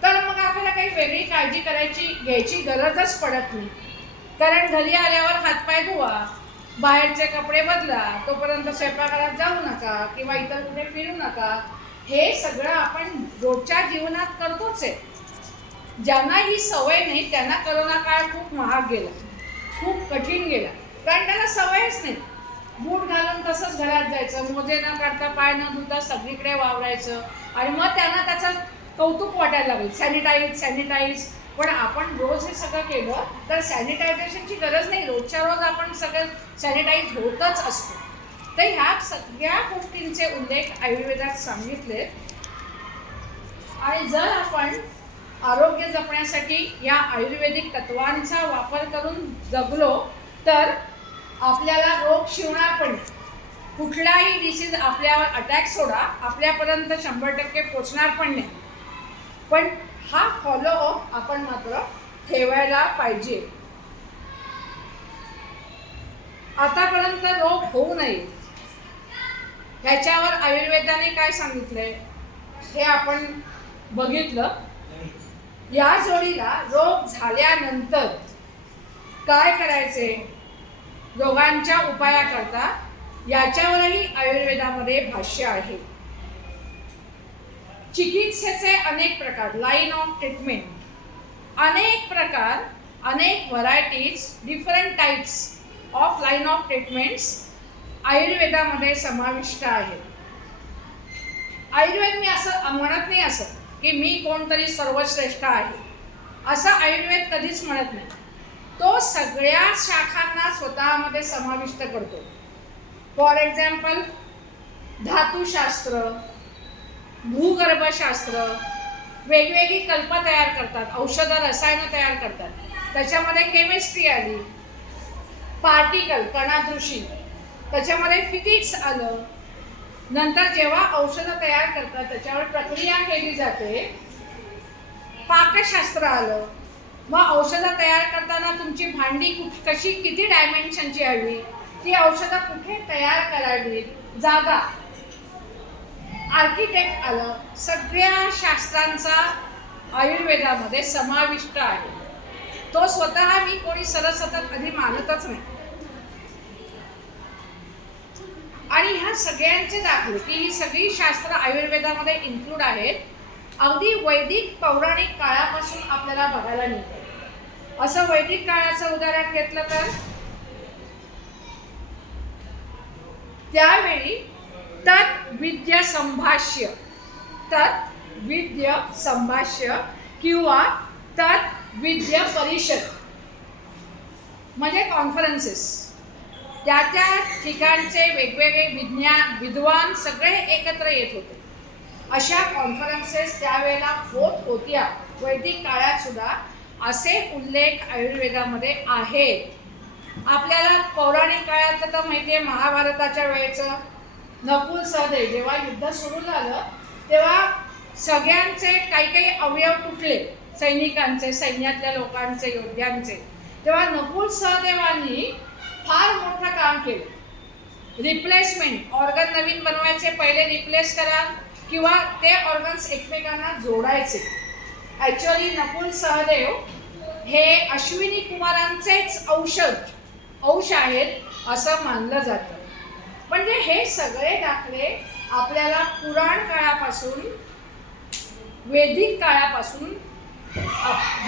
तर मग आपल्याला काही वेगळी काळजी घ्यायची गरजच पडत नाही. कारण घरी आल्यावर हातपाय धुवा, बाहेरचे कपडे बदला, तोपर्यंत स्वयंपाकघरात जाऊ नका किंवा इतर कुठे फिरू नका. हे सगळं आपण रोजच्या जीवनात करतोच आहे. ज्यांना ही सवय नाही त्यांना करोना काळ खूप महाग गेला, खूप कठीण गेला, कारण त्यांना सवयच नाही. बूट घालून तसंच घरात जायचं, मोजे न काढता पाय न धुता सगळीकडे वावरायचं आणि मग त्यांना त्याचं कौतुक वाटायला लागेल, सॅनिटाईज. पण आपण रोज हे सगळं केलं तर सॅनिटायझेशनची गरज नाही, रोजच्या रोज आपण सगळं सॅनिटाईज होतच असतो. तर ह्या सगळ्या गोष्टींचे उल्लेख आयुर्वेदात सांगितले. आणि जर आपण आरोग्य जपण्यासाठी या आयुर्वेदिक तत्वांचा वापर करून जगलो तर आपल्याला रोग शिवणार पण नाही. कुठलाही डिसीज आपल्यावर अटॅक सोडा आपल्यापर्यंत 100% पोचणार पण नाही. पण हा फॉलोअप आपण मात्र ठेवायला पाहिजे. आतापर्यंत रोग होऊ नये ह्याच्यावर आयुर्वेदाने काय सांगितलंय हे आपण बघितलं. या जोडीला रोग झाल्यानंतर काय करायचे, रोगांच्या उपायाकरता याच्यावरही आयुर्वेदामध्ये भाष्य आहे. चिकित्सेचे अनेक प्रकार, लाईन ऑफ ट्रीटमेंट, अनेक प्रकार, अनेक varieties, different types of line of treatments आयुर्वेदामध्ये समाविष्ट आहेत. आयुर्वेद मी असं म्हणत नाही असं की मी कोणतरी सर्वश्रेष्ठ आहे, असं आयुर्वेद कधीच म्हणत नाही. तो सगळ्या शाखांना स्वतःमध्ये समाविष्ट करतो. फॉर एक्झाम्पल धातुशास्त्र, भूगर्भशास्त्र, वेगवेगळी कल्प तयार करतात, औषधं रसायनं तयार करतात. त्याच्यामध्ये केमिस्ट्री आली, पार्टिकल कणादृशी, त्याच्यामध्ये फिजिक्स आलं. नंतर जेव्हा औषधं तयार करतात त्याच्यावर प्रक्रिया केली जाते, पाकशास्त्र आलं. मग औषधं तयार करताना तुमची भांडी कशी किती डायमेन्शनची हवी, ती औषधं कुठे तयार करावी, जागा, आर्किटेक्ट आलं. सगळ्या शास्त्रांचा आयुर्वेदामध्ये समाविष्ट आहे. तो स्वतः मी कोणी सरसतत कधी मानतच नाही. आणि ह्या सगळ्यांचे दाखले की ही सगळी शास्त्र आयुर्वेदामध्ये इन्क्लूड आहेत. अगदी वैदिक पौराणिक काळापासून आपल्याला बघायला मिळतं. असं वैदिक काळाचं उदाहरण घेतलं तर त्यावेळी तत्विद्य संभाष्य किंवा तत्विद्य परिषद म्हणजे कॉन्फरन्सेस, त्या ठिकाणचे वेगवेगळे विद्वान सगळे एकत्र येत होते. अशा कॉन्फरन्सेस त्यावेळेला होत होत्या वैदिक काळात सुद्धा. असे उल्लेख आयुर्वेदामध्ये आहेत. आपल्याला पौराणिक काळातलं तर माहिती आहे, महाभारताच्या वेळेचं नकुल सहदेव जेव्हा युद्ध सुरू झालं तेव्हा सगळ्यांचे काही अवयव तुटले, सैनिकांचे, सैन्यातल्या लोकांचे, योद्ध्यांचे. तेव्हा नकुल सहदेवांनी फार मोठं काम केलं. रिप्लेसमेंट, ऑर्गन नवीन बनवायचे, पहिले रिप्लेस करा किंवा ते ऑर्गन्स एकमेकांना जोडायचे. ॲक्च्युअली नकुल सहदेव हे अश्विनी कुमारांचेच अंश आहेत असं मानलं जातं. म्हणजे हे सगळे दाखले आपल्याला पुराण काळापासून वैदिक काळापासून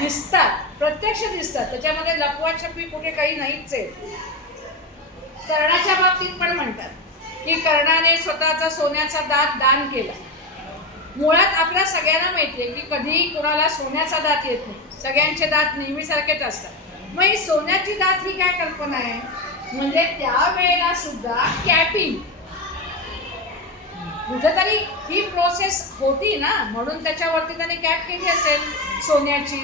दिसतात, प्रत्यक्ष दिसतात. त्याच्यामध्ये लपवाछपी कुठे काही नाहीच आहे. कर्णाच्या बाबतीत पण म्हणतात की कर्णाने स्वतःचा सोन्याचा दात दान केला. मुळात आपल्या सगळ्यांना माहिती आहे की कधीही कोणाला सोन्याचा दात येत नाही, सगळ्यांचे दात नेहमीसारखेच असतात. मग ही सोन्याची दात ही काय कल्पना आहे, म्हणजे त्यावेळेला सुद्धा कॅपिंग कुठेतरी ही प्रोसेस होती ना, म्हणून त्याच्यावरती त्याने कॅप केली असेल सोन्याची.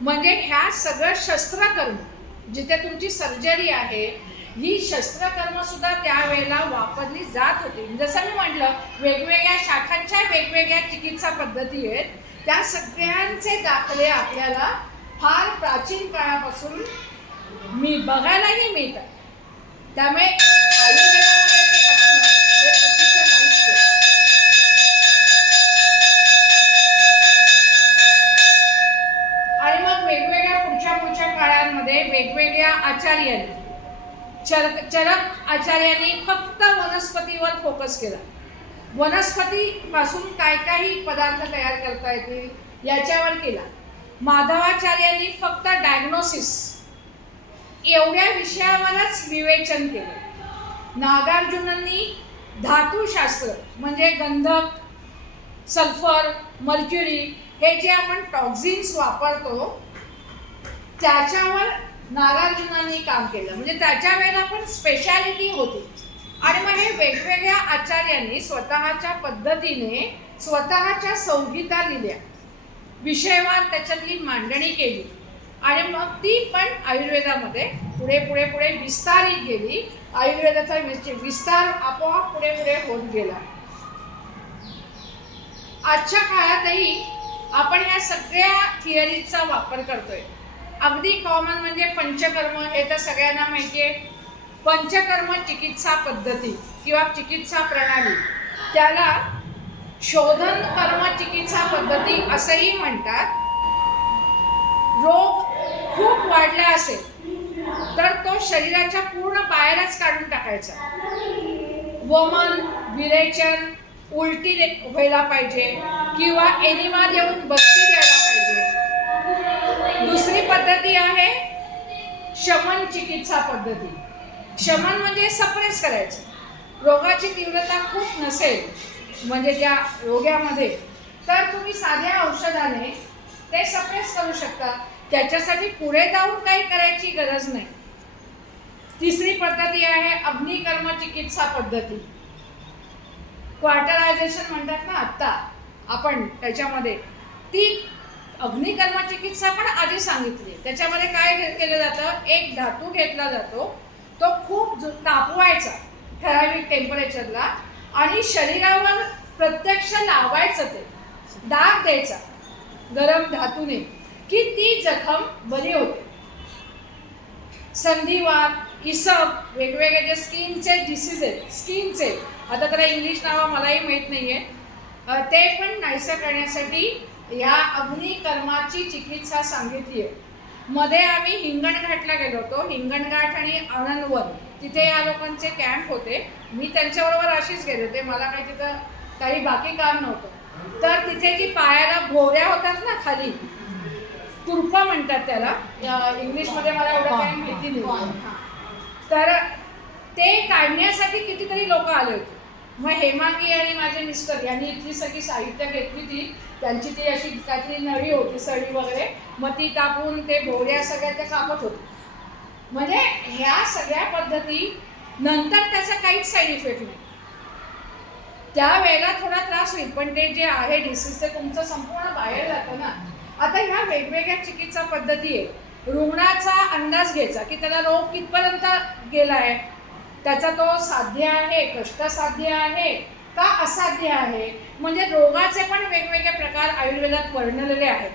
म्हणजे ह्या सगळं शस्त्रकर्म, जिथे तुमची सर्जरी आहे, ही शस्त्रकर्म सुद्धा त्यावेळेला वापरली जात होती. जसं मी म्हटलं, वेगवेगळ्या शाखांच्या वेगवेगळ्या चिकित्सा पद्धती आहेत. त्या सगळ्यांचे दाखले आपल्याला फार प्राचीन काळापासून बघायलाही मिळतात. त्यामुळे आयुर्वेदामध्ये ते असणं हे चुकीचं नाहीच आहे. आणि मग वेगवेगळ्या पुढच्या काळांमध्ये वेगवेगळ्या आचार्यांनी, चरक आचार्यांनी फक्त वनस्पतीवर फोकस केला. वनस्पतीपासून काही पदार्थ तयार करता येतील याच्यावर केला. माधवाचार्यांनी फक्त डायग्नोसिस एवढ्या विषयावरच विवेचन केलं. नागार्जुनांनी धातुशास्त्र म्हणजे गंधक, सल्फर, मर्क्युरी हे जे आपण टॉक्झिन्स वापरतो त्याच्यावर नागार्जुनांनी काम केलं. म्हणजे त्याच्या वेळेला पण स्पेशालिटी होती. आणि मग हे वेगवेगळ्या आचार्यांनी स्वतःच्या पद्धतीने स्वतःच्या संहिता लिहिल्या, विषयवार त्याच्यातली मांडणी केली आणि मग ती पण आयुर्वेदामध्ये पुढे पुढे पुढे विस्तारित गेली. आयुर्वेदाचा विस्तार आपोआप पुढे पुढे होत गेला. आजच्या काळातही आपण या सगळ्या थिअरीजचा वापर करतोय. अगदी कॉमन म्हणजे पंचकर्म, हे तर सगळ्यांना माहिती आहे. पंचकर्म चिकित्सा पद्धती किंवा चिकित्सा प्रणाली, त्याला शोधन कर्म चिकित्सा पद्धती असंही म्हणतात. रोग खूप वाढला असेल तर तो शरीराच्या पूर्ण बाहेरच काढून टाकायचा. वमन, विरेचन, उलटी व्हायला पाहिजे किंवा एनिमा देऊन बस्ती द्यायला पाहिजे. दुसरी पद्धती आहे शमन चिकित्सा पद्धती. शमन म्हणजे सप्रेस करायचं. रोगाची तीव्रता खूप नसेल म्हणजे त्या रोग्यामध्ये, तर तुम्ही साध्या औषधाने ते सप्रेस करू शकता. त्याच्यासाठी पुढे जाऊन काही करायची गरज नाही. तिसरी पद्धती आहे अग्निकर्म चिकित्सा पद्धती. क्वार्टरायझेशन म्हणतात ना आत्ता आपण त्याच्यामध्ये, ती अग्निकर्म चिकित्सा पण आधी सांगितली. त्याच्यामध्ये काय केलं जातं, एक धातू घेतला जातो, तो खूप तापवायचा ठराविक टेम्परेचरला आणि शरीरावर प्रत्यक्ष लावायचं, ते दाब द्यायचा गरम धातूने की ती जखम बरी होते. संधिवात, इसब, वेगवेगळे जे स्किनचे डिसीज आहेत, स्किनचे, आता त्याला इंग्लिश नावं मलाही माहीत नाही आहे, ते पण नाहीसं करण्यासाठी या अग्निकर्माची चिकित्सा सांगितली आहे. मध्ये आम्ही हिंगणघाटला गेलो होतो. हिंगणघाट आणि आनंदवन, तिथे या लोकांचे कॅम्प होते. मी त्यांच्याबरोबर अशीच गेले होते, मला काही तिथं काही बाकी काम नव्हतं. तर तिथे जी पायाला भोवऱ्या होतात ना खाली, तुरपा म्हणतात त्याला इंग्लिशमध्ये, मला एवढं काही माहिती नाही. तर ते काढण्यासाठी कितीतरी लोक आले होते. मग हेमांगी आणि माझे मिस्टर यांनी इथली सगळी साहित्य घेतली. ती त्यांची ती अशी काहीतरी नळी होती, सळी वगैरे, मग ती तापून ते भोवऱ्या सगळ्या त्या कापत होते. म्हणजे ह्या सगळ्या पद्धती नंतर त्याचा काहीच साईड इफेक्ट नाही. त्यावेळेला थोडा त्रास होईल, पण ते जे आहे डिसीज ते तुमचं संपूर्ण बाहेर जातं ना. आता ह्या वेगवेगळ्या चिकित्सा पद्धती आहे. रुग्णाचा अंदाज घ्यायचा की त्याला रोग कितपर्यंत गेला आहे, त्याचा तो साध्य आहे, कष्टसाध्य आहे का असाध्य आहे. म्हणजे रोगाचे पण वेगवेगळे प्रकार आयुर्वेदात वर्णलेले आहेत.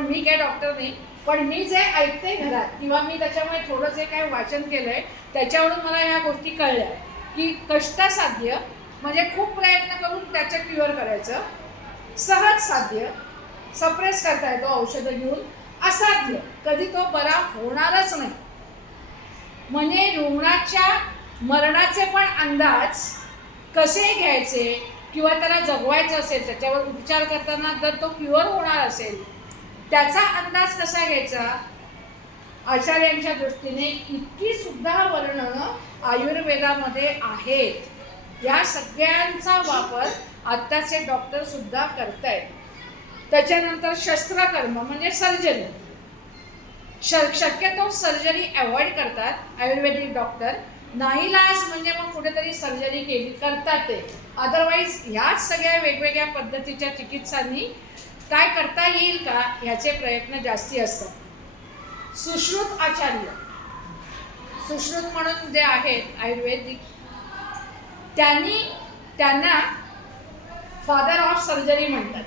मी काय डॉक्टर नाही, पण मी जे ऐकते घरात किंवा मी त्याच्यामुळे थोडं जे काय वाचन केलं आहे त्याच्यावरून मला ह्या गोष्टी कळल्या की कष्टसाध्य म्हणजे खूप प्रयत्न करून त्याचं क्युअर करायचं, सहज साध्य सप्रेस करता येतो औषधं घेऊन, असाध्य कधी तो बरा होणारच नाही. म्हणजे रुग्णाच्या मरणाचे पण अंदाज कसे घ्यायचे किंवा त्याला जगवायचं असेल, त्याच्यावर उपचार करताना जर तो क्युअर होणार असेल त्याचा अंदाज कसा घ्यायचा, आचार्यांच्या दृष्टीने इतकी सुद्धा वर्णनं आयुर्वेदामध्ये आहेत. या सगळ्यांचा वापर आत्ताचे डॉक्टर सुद्धा करतायत. त्याच्यानंतर शस्त्रकर्म म्हणजे सर्जरी. शक्यतो सर्जरी अवॉइड करतात आयुर्वेदिक डॉक्टर. नाईलाज म्हणजे मग कुठेतरी सर्जरी केली करतात ते. अदरवाईज ह्याच सगळ्या वेगवेगळ्या पद्धतीच्या चिकित्सांनी काय करता येईल का ह्याचे प्रयत्न जास्ती असतात. सुश्रुत आचार्य, सुश्रुत म्हणून जे आहेत आयुर्वेदिक, त्यांना फादर ऑफ सर्जरी म्हणतात.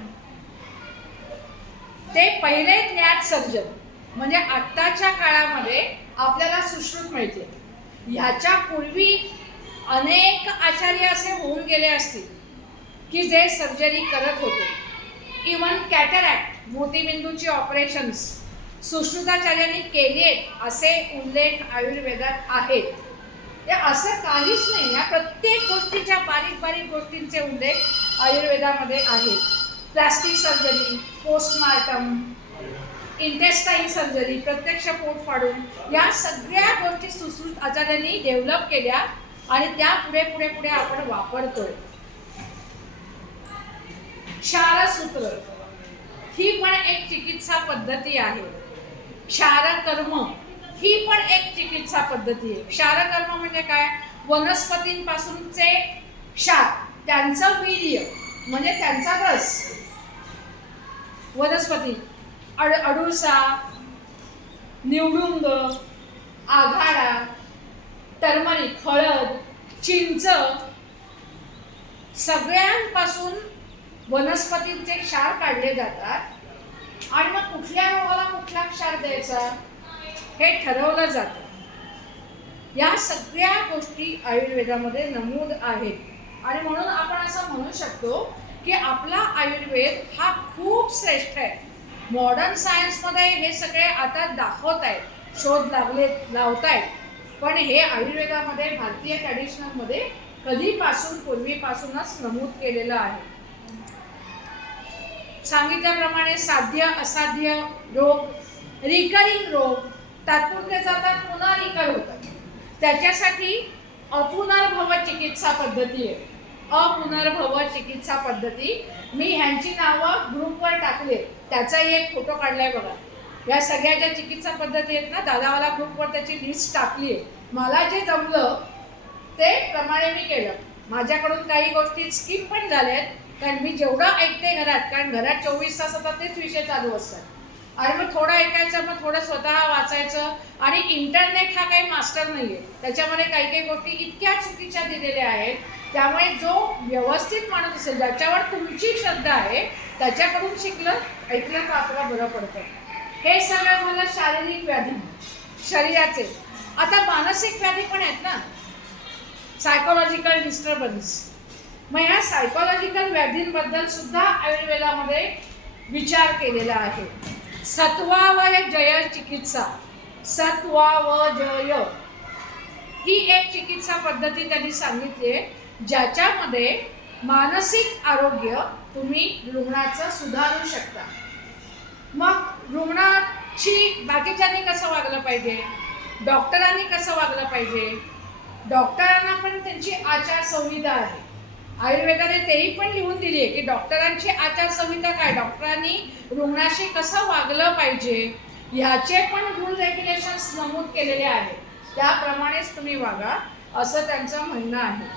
ते पहिले ज्ञात सर्जन. म्हणजे आत्ताच्या काळामध्ये आपल्याला सुश्रुत मिळते. ह्याच्या पूर्वी अनेक आचार्य असे होऊन गेले असतील की जे सर्जरी करत होते. इवन कॅटरॅक्ट, मोतीबिंदूची ऑपरेशन्स सुश्रुताचार्यांनी केली आहेत असे उल्लेख आयुर्वेदात आहेत. ते असं काहीच नाही, या प्रत्येक गोष्टीच्या बारीक बारीक गोष्टींचे उल्लेख आयुर्वेदामध्ये आहेत. Plastic surgery, postmortem, intestine surgery, प्रत्यक्ष पोट फाडून, या सगळ्या गोष्टी सुश्रुत आचार्यांनी डेव्हलप केल्या आणि त्या पुढे पुढे पुढे आपण वापरतोय. क्षारसूत्र ही पण एक चिकित्सा पद्धती आहे. क्षारकर्म ही पण एक चिकित्सा पद्धती आहे. क्षारकर्म म्हणजे काय? वनस्पतींपासूनचे क्षार, त्यांचं वीर्य म्हणजे त्यांचा रस. वनस्पती अडुळसा, निवडुंग, आघाडा, टर्मरिक, हळद, चिंच, सगळ्यांपासून वनस्पतींचे क्षार काढले जातात आणि मग कुठल्या रोगाला कुठला क्षार द्यायचा हे ठरवलं जातं. या सगळ्या गोष्टी आयुर्वेदामध्ये नमूद आहेत आणि म्हणून आपण असं म्हणू शकतो की आपला आयुर्वेद हा खूप श्रेष्ठ आहे. मॉडर्न सायन्समध्ये हे सगळे आता दाखवत आहेत, शोध लावतायत, पण हे आयुर्वेदामध्ये भारतीय ट्रॅडिशनलमध्ये कधीपासून पूर्वीपासूनच नमूद केलेलं आहे. सांगितल्याप्रमाणे साध्य असाध्य रोग, रिकरिंग रोग तात्पुरते जातात, पुन्हा रिकर होतात. त्याच्यासाठी अपुनर्भव चिकित्सा पद्धती आहे. अपुनर्भव चिकित्सा पद्धती मी ह्यांची नावं ग्रुपवर टाकले, त्याचाही एक फोटो काढलाय बघा. या सगळ्या ज्या चिकित्सा पद्धती आहेत ना, दादावाला ग्रुपवर त्याची लिस्ट टाकली आहे. मला जे जमलं ते प्रमाणे मी केलं. माझ्याकडून काही गोष्टी स्किप पण झाल्यात, कारण मी जेवढं ऐकते घरात, कारण घरात 24 तास आता तेच विषय चालू असतात आणि मग थोडं ऐकायचं, मग थोडं स्वतः वाचायचं. आणि इंटरनेट हा काही मास्टर नाही आहे, त्याच्यामध्ये काही काही गोष्टी इतक्या चुकीच्या दिलेल्या आहेत. त्यामुळे जो व्यवस्थित माणूस असेल, ज्याच्यावर तुमची श्रद्धा आहे, त्याच्याकडून ऐकलं तर आपल्याला बरं पडतं. हे सगळं झालं शारीरिक व्याधी शरीराचे. आता मानसिक व्याधी पण आहेत ना, सायकोलॉजिकल डिस्टर्बन्स. मग ह्या सायकोलॉजिकल व्याधींबद्दल सुद्धा आयुर्वेदामध्ये विचार केलेला आहे. सत्वावय जय चिकित्सा, सत्वावजय ही एक चिकित्सा पद्धती त्यांनी सांगितली आहे, ज्याच्यामध्ये मानसिक आरोग्य तुम्ही रुग्णाचं सुधारू शकता. मग रुग्णाची बाकीच्यांनी कसं वागलं पाहिजे, डॉक्टरांनी कसं वागलं पाहिजे. डॉक्टरांना पण त्यांची आचारसंहिता आहे. आयुर्वेदाने तेही पण लिहून दिली आहे की डॉक्टरांची आचारसंहिता काय, डॉक्टरांनी रुग्णाशी कसं वागलं पाहिजे ह्याचे पण रूल रेग्युलेशन्स नमूद केलेले आहेत. त्याप्रमाणेच तुम्ही वागा असं त्यांचं म्हणणं आहे.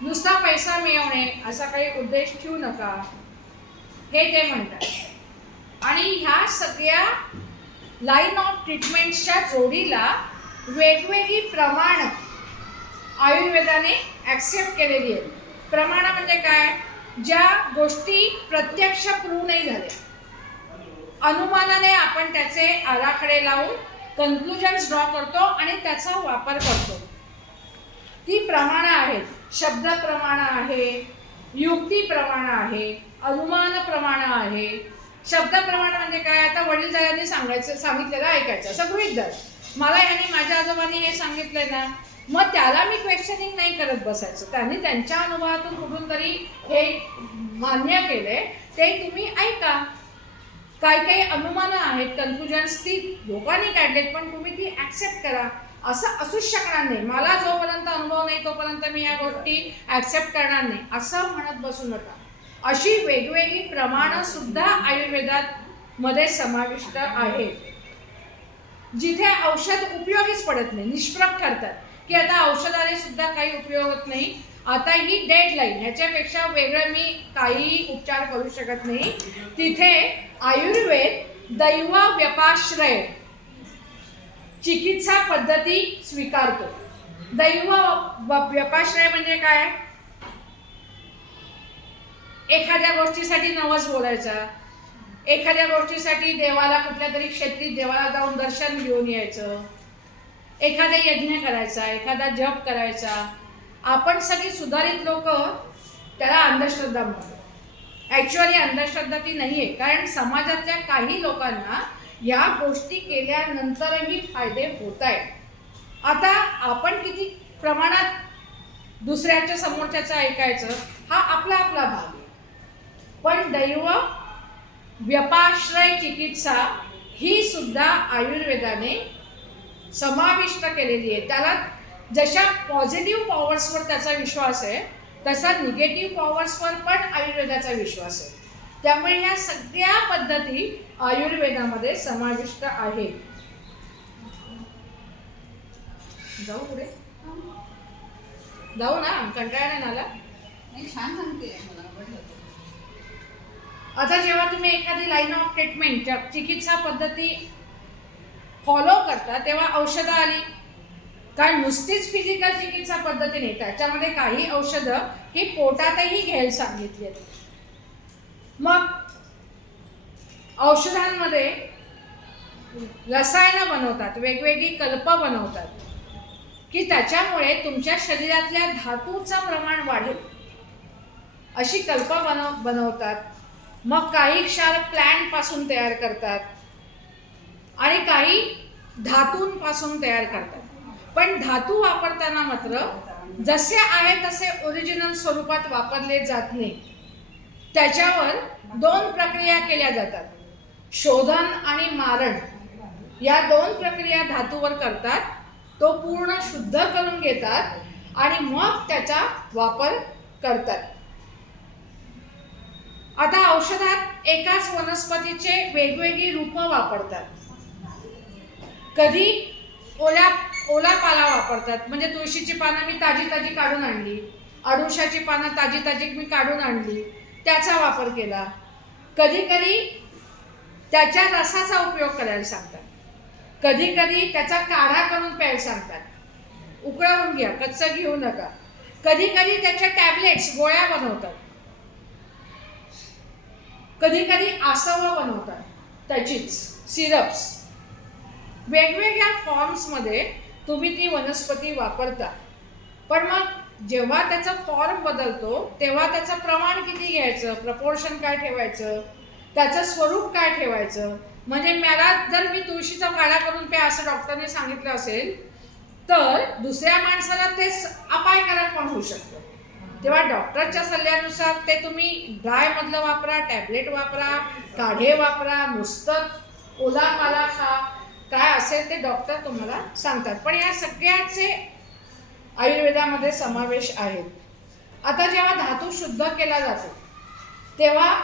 नुसता पैसा मिळवणे असा काही उद्देश ठेवू नका हे ते म्हणतात. आणि ह्या सगळ्या लाईन ऑफ ट्रीटमेंट्सच्या जोडीला वेगवेगळी प्रमाण आयुर्वेदाने ॲक्सेप्ट केलेली आहेत. प्रमाण म्हणजे काय? ज्या गोष्टी प्रत्यक्ष प्रूव्ह नाही झाल्या, अनुमानाने आपण त्याचे आराखडे लावून कन्क्लुजन्स ड्रॉ करतो आणि त्याचा वापर करतो. ती प्रमाणं आहेत. शब्द प्रमाण आहे, युक्ती प्रमाण आहे, अनुमान प्रमाण आहे. शब्द प्रमाण म्हणजे काय? आता वडीलधाऱ्यांनी सांगितलेलं ऐकायचं. असं गृहीत धर, मला ह्यांनी माझ्या आजोबांनी हे सांगितलंय ना, मग त्याला मी क्वेश्चनिंग नाही करत बसायचं. त्यांनी त्यांच्या अनुभवातून कुठून तरी हे मान्य केले, ते तुम्ही ऐका. काही काही अनुमानं आहेत, कन्क्लुजन्स ती लोकांनी काढलेत, पण तुम्ही ती ॲक्सेप्ट करा. असं असूच शकणार नाही. मला जोपर्यंत अनुभव नाही तोपर्यंत मी या गोष्टी ॲक्सेप्ट करणार नाही असं म्हणत बसू नका. अशी वेगवेगळी प्रमाणं सुद्धा आयुर्वेदात मध्ये समाविष्ट आहेत. जिथे औषध उपयोगीच पडत नाही, निष्प्रभ ठरतात की आता औषधाने सुद्धा काही उपयोग होत नाही, आता ही डेडलाईन, ह्याच्यापेक्षा वेगळं मी काही उपचार करू शकत नाही, तिथे आयुर्वेद दैव व्यपाश्रय चिकित्सा पद्धती स्वीकारतो. दैव व्यपाश्रय म्हणजे काय? एखाद्या गोष्टीसाठी नवस बोलायचा, एखाद्या गोष्टीसाठी देवाला कुठल्या तरी क्षेत्री देवाला जाऊन दर्शन घेऊन यायचं, एखादा यज्ञ करायचा, एखादा जप करायचा. आपण सगळी सुधारित लोक त्याला अंधश्रद्धा म्हणतो. ॲक्च्युअली अंधश्रद्धा ती नाही आहे, कारण समाजातल्या काही लोकांना या गोष्टी केल्यानंतरही फायदे होत आहेत. आता आपण किती प्रमाणात दुसऱ्याच्या समोरच्याचं ऐकायचं हा आपला आपला भाग आहे, पण दैव व्यपाश्रय चिकित्सा ही सुद्धा आयुर्वेदाने समाविष्ट केलेली आहे. त्याला जशा पॉझिटिव्ह पॉवर्सवर त्याचा विश्वास आहे तसा निगेटिव्ह पॉवर्सवर पण आयुर्वेदाचा विश्वास आहे. त्यामुळे या सगळ्या पद्धती आयुर्वेदामध्ये समाविष्ट आहेत. जाऊ पुढे, जाऊ ना, कंटाळा नाही आला. छान सांगते मला. आता जेव्हा तुम्ही एखादी लाईन ऑफ ट्रीटमेंट चिकित्सा पद्धती फॉलो करता तेव्हा औषधं आली. कारण नुसतीच फिजिकल चिकित्सा पद्धती नाही, त्याच्यामध्ये काही औषधं ही पोटातही घ्यायला सांगितली आहेत. मग औषधांमध्ये रसायनं बनवतात, वेगवेगळी कल्प बनवतात की त्याच्यामुळे तुमच्या शरीरातल्या धातूचं प्रमाण वाढेल अशी कल्प बनवतात. मग काही क्षार प्लॅन्ट पासून तयार करतात आणि काही धातूंपासून तयार करतात. पण धातू वापरताना मात्र जसे आहे तसे ओरिजिनल स्वरूपात वापरले जात नाही. त्याच्यावर 2 प्रक्रिया केल्या जातात, शोधन आणि मारण. या 2 प्रक्रिया धातूवर करतात, तो पूर्ण शुद्ध करून घेतात आणि मग त्याचा वापर करतात. आता औषधात एकाच वनस्पतीचे वेगवेगळी रूपं वापरतात. कधी ओला पाला वापरतात, म्हणजे तुळशीची पानं मी ताजी ताजी काढून आणली, अडुळशाची पानं ताजी ताजी मी काढून आणली, त्याचा वापर केला. कधी कधी त्याच्या रसाचा उपयोग करायला सांगतात, कधी कधी त्याचा काढा करून प्यायला सांगतात, उकळवून घ्या, कच्चं घेऊ नका. कधी कधी त्याच्या टॅबलेट्स गोळ्या बनवतात, कधी कधी आसवं बनवतात, त्याचीच सिरप्स. वेगवेगळ्या फॉर्म्समध्ये तुम्ही ती वनस्पती वापरता. पण मग जेव्हा त्याचा फॉर्म बदलतो तेव्हा त्याचं प्रमाण किती घ्यायचं, प्रपोर्शन काय ठेवायचं, त्याचं स्वरूप काय ठेवायचं. म्हणजे मला जर मी तुळशीचा काढा करून प्या असं डॉक्टरने सांगितलं असेल तर दुसऱ्या माणसाला ते अपायकारक पण होऊ शकतं. तेव्हा डॉक्टरच्या सल्ल्यानुसार ते तुम्ही ड्रायमधलं वापरा, टॅबलेट वापरा, काढे वापरा, नुसतं ओला पाला खा, काय असेल ते डॉक्टर तुम्हाला सांगतात. पण या सगळ्याचे आयुर्वेदामध्ये समावेश आहेत. आता जेव्हा धातू शुद्ध केला जातो तेव्हा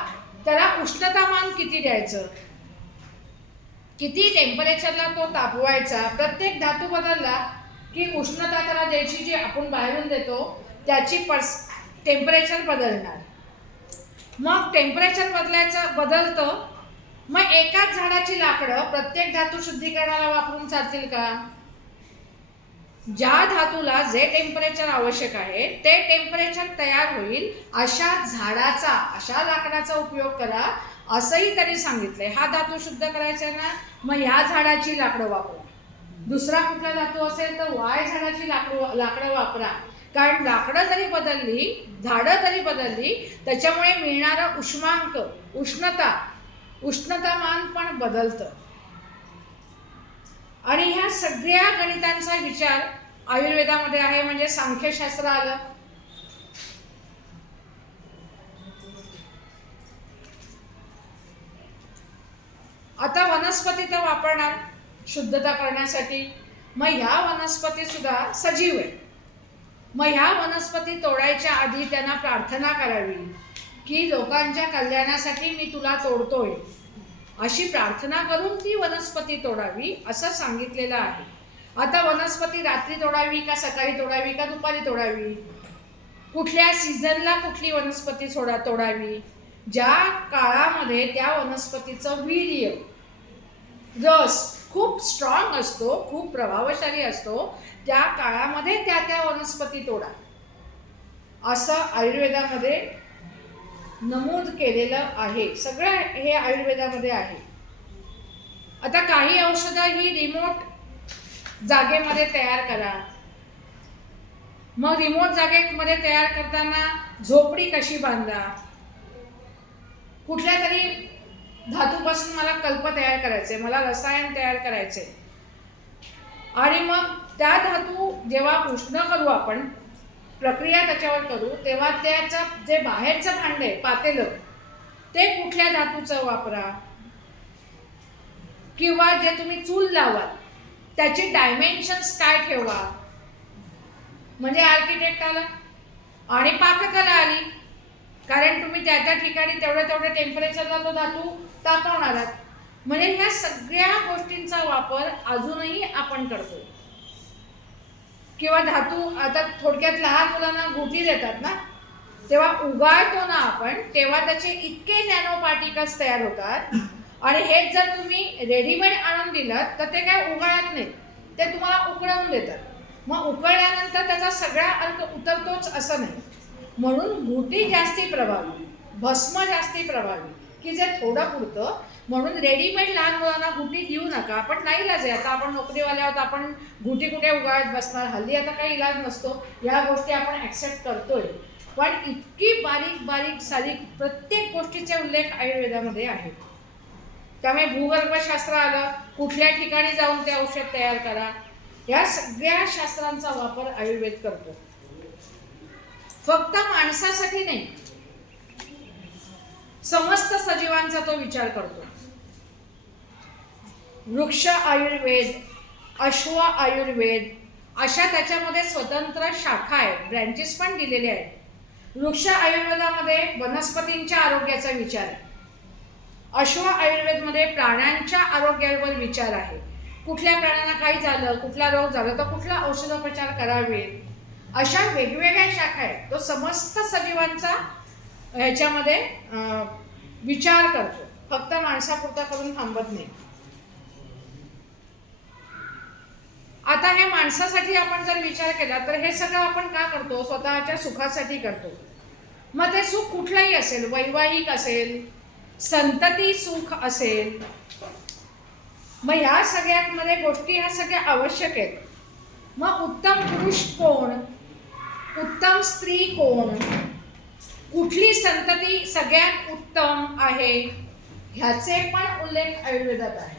त्याला उष्णतामान किती द्यायचं, किती टेम्परेचरला तो तापवायचा. प्रत्येक धातू बदलला की उष्णता त्याला द्यायची जी आपण बाहेरून देतो त्याची टेम्परेचर बदलणार. मग टेम्परेचर बदलतं. मग एकाच झाडाची लाकडं प्रत्येक धातू शुद्धीकरणाला वापरून चालतील का? ज्या धातूला जे टेम्परेचर आवश्यक आहे ते टेम्परेचर तयार होईल अशा झाडाचा, अशा लाकडाचा उपयोग करा असंही त्यांनी सांगितलंय. हा धातू शुद्ध करायचा ना, मग ह्या झाडाची लाकडं वापरा. दुसरा कुठला धातू असेल तर वाय झाडाची लाकडं वापरा. कारण लाकडं जरी बदलली, झाडं जरी बदलली, त्याच्यामुळे मिळणारं उष्मांक, उष्णतामान पण बदलतं. आणि ह्या सगळ्या गणितांचा विचार आयुर्वेदामध्ये आहे. म्हणजे सांख्यशास्त्र आलं. आता वनस्पती तर वापरणार शुद्धता करण्यासाठी. मग ह्या वनस्पती सुद्धा सजीव आहे. मग ह्या वनस्पती तोडायच्या आधी त्यांना प्रार्थना करावी की लोकांच्या कल्याणासाठी मी तुला तोडतोय, अशी प्रार्थना करून ती वनस्पती तोडावी असं सांगितलेलं आहे. आता वनस्पती रात्री तोडावी का सकाळी तोडावी का दुपारी तोडावी, कुठल्या सीझनला कुठली वनस्पती तोडावी, ज्या काळामध्ये त्या वनस्पतीचं वीर्य, रस खूप स्ट्रॉंग असतो, खूप प्रभावशाली असतो, त्या काळामध्ये त्या वनस्पती तोडा असं आयुर्वेदामध्ये नमूद केलेलं आहे. सगळं हे आयुर्वेदामध्ये आहे. आता काही औषधं ही रिमोट जागेमध्ये तयार करा. मग रिमोट जागेमध्ये तयार करताना झोपडी कशी बांधा, कुठल्या तरी धातूपासून मला कल्प तयार करायचे, मला रसायन तयार करायचे, आणि मग त्या धातू जेव्हा उष्ण करू, आपण प्रक्रिया त्याच्यावर करू, तेव्हा त्याचं जे बाहेरचं भांड आहे पातेलं ते कुठल्या धातूचं वापरा, किंवा जे तुम्ही चूल लावाल त्याची डायमेन्शन्स काय ठेवा, म्हणजे आर्किटेक्ट आला आणि पाककला आली, कारण तुम्ही त्या त्या ठिकाणी तेवढ्या टेम्परेचरला तो धातू तापवणार आहात. म्हणजे ह्या सगळ्या गोष्टींचा वापर अजूनही आपण करतो. किंवा धातू आता थोडक्यात लहान मुलांना गुटी देतात ना, तेव्हा उगाळतो ना आपण, तेव्हा त्याचे इतके नॅनो पार्टिकल्स तयार होतात. आणि हेच जर तुम्ही रेडीमेड आणून दिलं तर ते काय उगाळत नाही, ते तुम्हाला उकळवून देतात. मग उकळल्यानंतर त्याचा सगळा अर्क उतरतोच असं नाही. म्हणून गुटी जास्ती प्रभावी, भस्म जास्ती प्रभावी, की जे थोडं पुरतं. म्हणून रेडीमेड लहान मुलांना गुटी देऊ नका. आपण नाही इलाज आहे, आता आपण नोकरीवाले आहोत, आपण गुटी कुठे उगाळत बसणार, हल्ली आता काही इलाज नसतो, या गोष्टी आपण ॲक्सेप्ट करतोय. पण इतकी बारीक बारीक सारीक प्रत्येक गोष्टीचे उल्लेख आयुर्वेदामध्ये आहेत. त्यामुळे भूगर्भशास्त्र आलं, कुठल्या ठिकाणी जाऊन ते औषध तयार करा, या सगळ्या शास्त्रांचा वापर आयुर्वेद करतो. फक्त माणसासाठी नाही, समस्त सजीवांचा तो विचार करतो. वृक्ष आयुर्वेद, अश्व आयुर्वेद, अशा त्याच्यामध्ये स्वतंत्र शाखा आहेत, ब्रँचेस पण दिलेले आहेत. वृक्ष आयुर्वेदामध्ये वनस्पतींच्या आरोग्याचा विचार आहे. अश्व आयुर्वेदमध्ये प्राण्यांच्या आरोग्यावर विचार आहे. कुठल्या प्राण्यांना काही झालं, कुठला रोग झाला तर कुठला औषधोपचार करावे, अशा वेगवेगळ्या शाखा आहेत. तो समस्त सजीवांचा ह्याच्यामध्ये विचार करतो, फक्त माणसापुरता करून थांबत नाही. आता हे माणसासाठी आपण जर विचार केला तर हे सगळं आपण का करतो? स्वतःच्या सुखासाठी करतो. मग ते सुख कुठलंही असेल, वैवाहिक असेल, संतती सुख असेल, मग ह्या सगळ्यांमध्ये गोष्टी ह्या सगळ्या आवश्यक आहेत. मग उत्तम पुरुष कोण, उत्तम स्त्री कोण, कुठली संतती सगळ्यात उत्तम आहे, ह्याचे पण उल्लेख आयुर्वेदात आहे.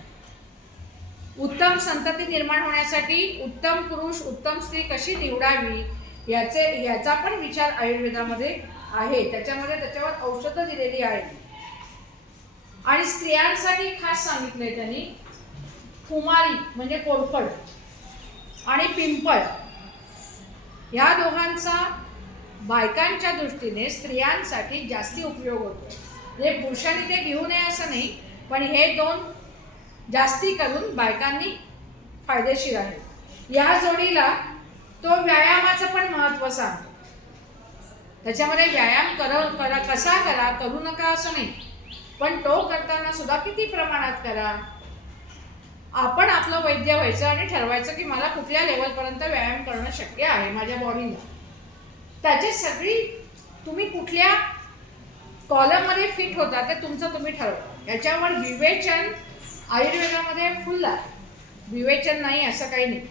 उत्तम संतती निर्माण होण्यासाठी उत्तम पुरुष, उत्तम स्त्री कशी निवडावी याचा पण विचार आयुर्वेदामध्ये आहे. त्याच्यावर औषधं दिलेली आहेत. आणि स्त्रियांसाठी खास सांगितलंय त्यांनी, कुमारी म्हणजे कोरफड आणि पिंपळ, या दोघांचा बायकांच्या दृष्टीने स्त्रियांसाठी जास्ती उपयोग होतो. म्हणजे पुरुषांनी ते घेऊ नये असं नाही, पण हे दोन जास्ती करून बायकांनी फायदेशीर आहे. या जोडीला तो व्यायामाचं पण महत्त्व सांगतो. त्याच्यामध्ये व्यायाम कसा करा, करू नका असं नाही, पण तो करताना सुद्धा किती प्रमाणात करा. आपण आपलं वैद्य व्हायचं आणि ठरवायचं की मला कुठल्या लेवलपर्यंत व्यायाम करणं शक्य आहे माझ्या बॉडीला. त्याची सगळी तुम्ही कुठल्या कॉलममध्ये फिट होता ते तुमचं तुम्ही ठरवा. याच्यावर विवेचन आयुर्वेदामध्ये फुल आहे. विवेचन नाही असं काही नाही.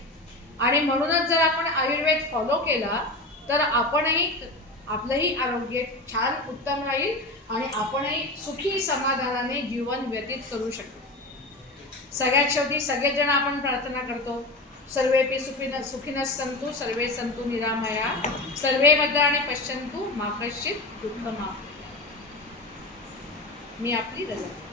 आणि म्हणूनच जर आपण आयुर्वेद फॉलो केला तर आपलंही आरोग्य छान उत्तम राहील आणि आपणही सुखी समाधानाने जीवन व्यतीत करू शकतो. सगळ्यात शेवटी सगळेजण आपण प्रार्थना करतो, सर्वेपि सुखिनः सन्तु सर्वे सन्तु निरामया सर्वे भद्राणि पश्यन्तु मा कश्चित् दुःखमाप्नुयात्. मी आपली रजा.